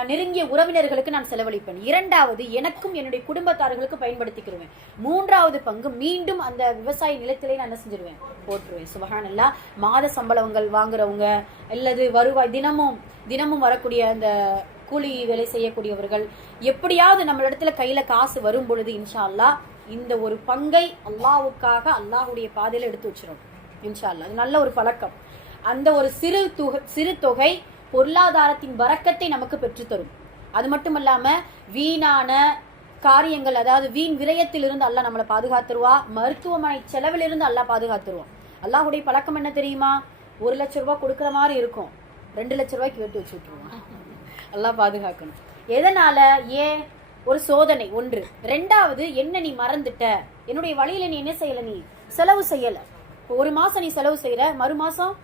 நெருங்கிய உறவினர்களுக்கு நான் செலவழிப்பேன். இரண்டாவது எனக்கும் என்னுடைய குடும்பத்தார்களுக்கு பயன்படுத்திக்கிடுவேன். மூன்றாவது பங்கு மீண்டும் அந்த விவசாய நிலத்திலே நான் என்ன செஞ்சிருவேன், போட்டுருவேன். சுபஹான் அல்லாஹ். மாத சம்பளங்கள் வாங்குறவங்க அல்லது வருவாய் தினமும் வரக்கூடிய அந்த கூலி வேலை செய்யக்கூடியவர்கள், எப்படியாவது நம்ம இடத்துல கையில காசு வரும் பொழுது இன்ஷா அல்லாஹ் இந்த ஒரு பங்கை அல்லாஹ்வுக்காக அல்லாஹுடைய பாதையில எடுத்து வச்சிடும் இன்ஷா அல்லாஹ். அது நல்ல ஒரு பழக்கம். அந்த ஒரு சிறு தொகை பொருளாதாரத்தின் வரக்கத்தை நமக்கு பெற்றுத்தரும். அது மட்டும் இல்லாம வீணான காரியங்கள், அதாவது வீண் விரயத்திலிருந்து அல்லாஹ் நம்மளை பாதுகாத்துருவா. மருத்துவமனை செலவிலிருந்து அல்லாஹ் பாதுகாத்துருவான். அல்லாஹுடைய பழக்கம் என்ன தெரியுமா, 1 லட்சம் ரூபாய் கொடுக்குற மாதிரி இருக்கும், 2 லட்சம் ரூபாய்க்கு வெட்டி வச்சு விட்டுருவான். அல்லாஹ் பாதுகாக்கணும். எதனால? ஏன்? ஒரு சோதனை ஒன்று. ரெண்டாவது, என்ன நீ மறந்துட்ட, என்னுடைய வழியில நீ என்ன செய்யல, நீ செலவு செய்யல. இப்போ 1 மாசம் நீ செலவு செய்யற, மறு மாசம்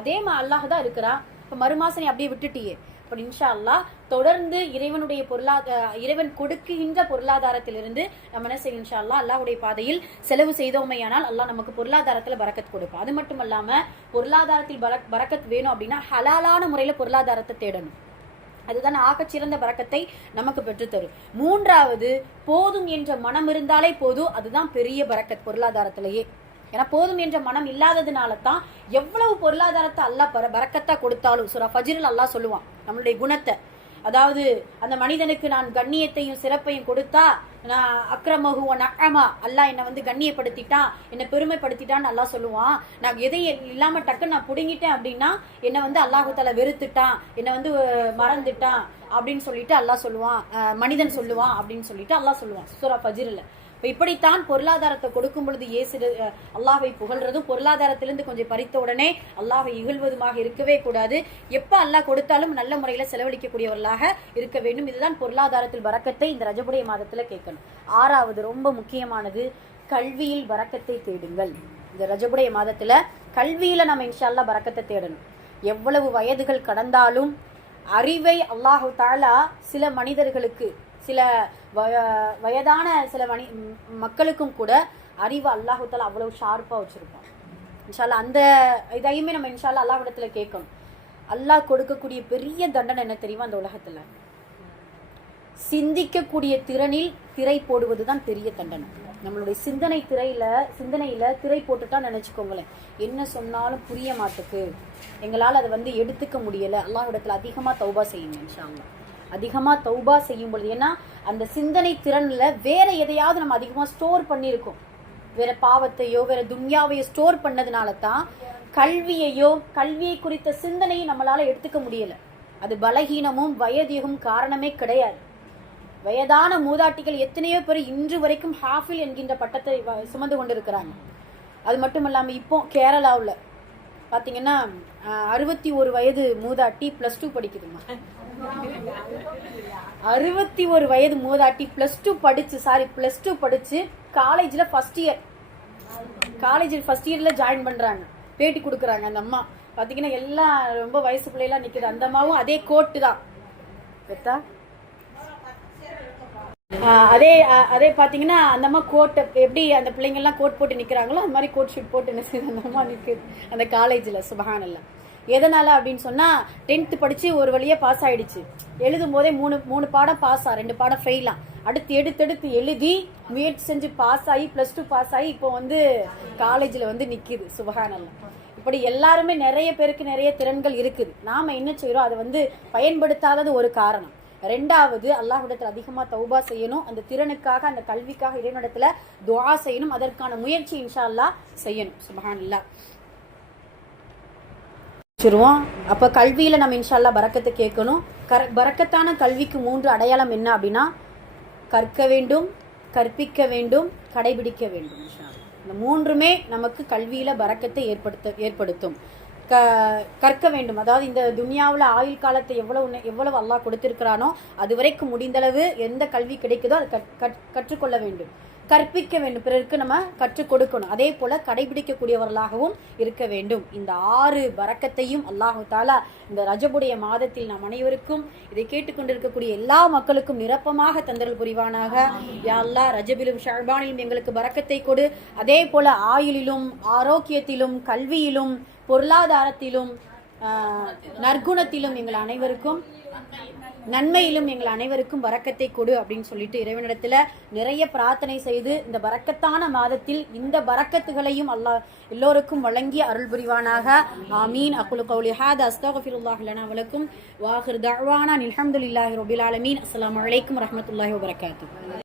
அதே அல்லாஹ் தான் இருக்கிறா. இப்ப மறு மாசம் நீ அப்படியே விட்டுட்டியே. இப்ப இன்ஷா அல்லாஹ் தொடர்ந்து இறைவன் கொடுக்குகின்ற பொருளாதாரத்திலிருந்து நம்ம என்ன செய்யும், இன்ஷா அல்லாஹ் அல்லாஹ்வுடைய பாதையில் செலவு செய்தோமையானால் அல்லாஹ் நமக்கு பொருளாதாரத்துல பரக்கத் கொடுப்பான். அது மட்டும் இல்லாம பொருளாதாரத்தில் பரக்கத் வேணும் அப்படின்னா ஹலாலான முறையில பொருளாதாரத்தை தேடணும். அதுதான் ஆகச்சிறந்த பரக்கத்தை நமக்கு பெற்றுத்தரும். மூன்றாவது, போதும் என்ற மனம் இருந்தாலே போதும், அதுதான் பெரிய பரக்கத் பொருளாதாரத்திலேயே. ஏன்னா போதும் என்ற மனம் இல்லாததுனால தான் எவ்வளவு பொருளாதாரத்தை அல்லாஹ் பரக்கத்தா கொடுத்தாலும், சூரா ஃபஜ்ரில் அல்லாஹ் சொல்லுவான் நம்மளுடைய குணத்தை. அதாவது அந்த மனிதனுக்கு நான் கண்ணியத்தையும் சிறப்பையும் கொடுத்தா, நான் அக்ரமஹு வ நஅமா, அல்லாஹ் என்னை கண்ணியப்படுத்திட்டான், என்னை பெருமைப்படுத்திட்டான்னு அல்லாஹ் சொல்லுவான். நான் எதையும் இல்லாம டக்குன்னு நான் புடுங்கிட்டேன் அப்படின்னா என்னை அல்லாஹு தஆலா வெறுத்துட்டான், என்னை மறந்துட்டான் அப்படின்னு சொல்லிட்டு அல்லாஹ் சொல்லுவான், மனிதன் சொல்லுவான் அப்படின்னு சொல்லிட்டு அல்லாஹ் சொல்லுவான் சூரா ஃபஜ்ரில். இப்படித்தான் பொருளாதாரத்தை கொடுக்கும் பொழுது அல்லாஹ்வை புகழ்றதும், பொருளாதாரத்திலிருந்து கொஞ்சம் பறித்த உடனே அல்லாஹ்வை இகழ்வதுமாக இருக்கவே கூடாது. எப்ப அல்லாஹ் கொடுத்தாலும் நல்ல முறையில செலவழிக்கக்கூடியவர்களாக இருக்க வேண்டும். இதுதான் பொருளாதாரத்தில் பரக்கத்தை இந்த ரஜபுடைய மாதத்துல கேட்கணும். ஆறாவது, ரொம்ப முக்கியமானது, கல்வியில் பரக்கத்தை தேடுங்கள். இந்த ரஜபுடைய மாதத்துல கல்வியில நம்ம இன்ஷா அல்லாஹ் பரக்கத்தை தேடணும். எவ்வளவு வயதுகள் கடந்தாலும் அறிவை அல்லாஹு தஆலா சில மனிதர்களுக்கு, சில வயதான சில மக்களுக்கும் கூட அறிவு அல்லாஹு தஆலா அவ்வளவு ஷார்ப்பா வச்சிருப்பான். இன்ஷா அல்லாஹ் அந்த இதையுமே நம்ம இன்ஷா அல்லாஹ் அல்லாஹ்விடத்துல கேட்கணும். அல்லாஹ் கொடுக்கக்கூடிய பெரிய தண்டனை என்ன தெரியுமா? அந்த உலகத்துல சிந்திக்கக்கூடிய திறனில் திரை போடுவதுதான் பெரிய தண்டனை. நம்மளுடைய சிந்தனையில திரை போட்டுட்டா நினைச்சுக்கோங்களேன், என்ன சொன்னாலும் புரிய மாட்டுக்கு, எங்களால் அதை எடுத்துக்க முடியல. அல்லாஹ்விடத்துல அதிகமா தௌபா செய்யுங்க இன்ஷா அல்லாஹ். அதிகமா தௌபா செய்யும் பொழுது, ஏன்னா அந்த சிந்தனை திறன்ல வேற எதையாவது நம்ம அதிகமா ஸ்டோர் பண்ணியிருக்கோம். வேற பாவத்தையோ வேற துன்யாவையோ ஸ்டோர் பண்ணதுனால தான் கல்வியை குறித்த சிந்தனையை நம்மளால எடுத்துக்க முடியல. அது பலகீனமும் வயதியும் காரணமே கிடையாது. வயதான மூதாட்டிகள் எத்தனையோ பேர் இன்று வரைக்கும் ஹாஃபில் என்கின்ற பட்டத்தை சுமந்து கொண்டிருக்கிறாங்க. அது மட்டும் இல்லாமல் இப்போ கேரளாவில் பார்த்தீங்கன்னா 61 வயது மூதாட்டி +2 படிக்குதுமா. 61 வயது மூதாட்டி +2 படிச்சு காலேஜில் ஃபர்ஸ்ட் இயரில் ஜாயின் பண்ணுறாங்க. பேட்டி கொடுக்குறாங்க. அந்த அம்மா பார்த்தீங்கன்னா எல்லாம் ரொம்ப வயசு பிள்ளைலாம் நிற்குது. அந்த அம்மாவும் அதே கோட்டு தான் பெத்தா. அதே பார்த்தீங்கன்னா அந்த அம்மா கோட்டை எப்படி அந்த பிள்ளைங்கள்லாம் கோட் போட்டு நிற்கிறாங்களோ அந்த மாதிரி கோட் ஷூட் போட்டு என்ன செய்யுது அந்த அம்மா நிற்குது அந்த காலேஜில். சுபஹானல்லாஹ். எதனால அப்படின்னு சொன்னால் 10th படித்து ஒரு வழியாக பாஸ் ஆகிடுச்சு. எழுதும் போதே 3 பாடம் பாஸ் 2 பாடம் ஃபெயிலாம். அடுத்து எடுத்து எழுதி முயற்சி செஞ்சு பாஸ் ஆகி +2 பாஸ் ஆகி இப்போ காலேஜில் நிற்கிது. சுபஹானல்லாஹ். இப்படி எல்லாருமே நிறைய பேருக்கு நிறைய திறன்கள் இருக்குது. நாம் என்ன செய்கிறோம், அதை பயன்படுத்தாதது ஒரு காரணம். 2வது அல்லாஹ்விடத்தில் அதிகமாக தௌபா செய்யணும். அந்த திறனுக்காக அந்த கல்விக்காக இறைவனிடத்துல துஆ செய்யணும். அதற்கான முயற்சி இன்ஷா அல்லாஹ் செய்யணும். சுப்ஹானல்லாஹ். அப்போ கல்வியில் நம்ம இன்ஷா அல்லாஹ் பரக்கத்தை கேட்கணும். பரக்கத்தான கல்விக்கு 3 அடையாளம் என்ன அப்படின்னா, கற்க வேண்டும், கற்பிக்க வேண்டும், கடைபிடிக்க வேண்டும். இன்ஷா அல்லாஹ் இந்த 3மே நமக்கு கல்வியில் பரக்கத்தை ஏற்படுத்தும். கற்க வேண்டும், அதாவது இந்த துனியாவில் ஆயுள் காலத்தை எவ்வளவு அல்லாஹ் கொடுத்திருக்கிறானோ அது வரைக்கும் முடிந்தளவு எந்த கல்வி கிடைக்குதோ அதை கற்றுக்கொள்ள வேண்டும். கற்பிக்க வேண்டும், பிறருக்கு நம்ம கற்றுக் கொடுக்கணும். அதே போல கடைபிடிக்கக்கூடியவர்களாகவும் இருக்க வேண்டும். இந்த 6 பரக்கத்தையும் அல்லாஹு தாலா இந்த ரஜபுடைய மாதத்தில் நாம் அனைவருக்கும் இதை கேட்டுக்கொண்டிருக்கக்கூடிய எல்லா மக்களுக்கும் நிரப்பமாக தந்தரல் புரிவானாக. யா அல்லாஹ், ரஜபிலும் ஷஅபானிலும் எங்களுக்கு பரக்கத்தை கொடு. அதே போல ஆயுளிலும் ஆரோக்கியத்திலும் கல்வியிலும் பொருளாதாரத்திலும் நற்குணத்திலும் எங்கள் அனைவருக்கும் நன்மையிலும் எங்கள் அனைவருக்கும் பரக்கத்தை கொடு அப்படின்னு சொல்லிட்டு இறைவனிடத்துல நிறைய பிரார்த்தனை செய்து இந்த பரக்கத்தான மாதத்தில் இந்த பரக்கத்துகளையும் அல்லாஹ் எல்லோருக்கும் வழங்கி அருள் புரிவானாக. ஆமீன். அக்குலு கௌலி ஹாதா அஸ்தக்ஃபிருல்லாஹ் லனா வலக்கும் வ ஆகிர் தஅவானா அல்ஹம்துலில்லாஹி ரப்பில் ஆலமீன். அஸ்ஸலாமு அலைக்கும் வரஹ்மத்துல்லாஹி வபரகாத்துஹு.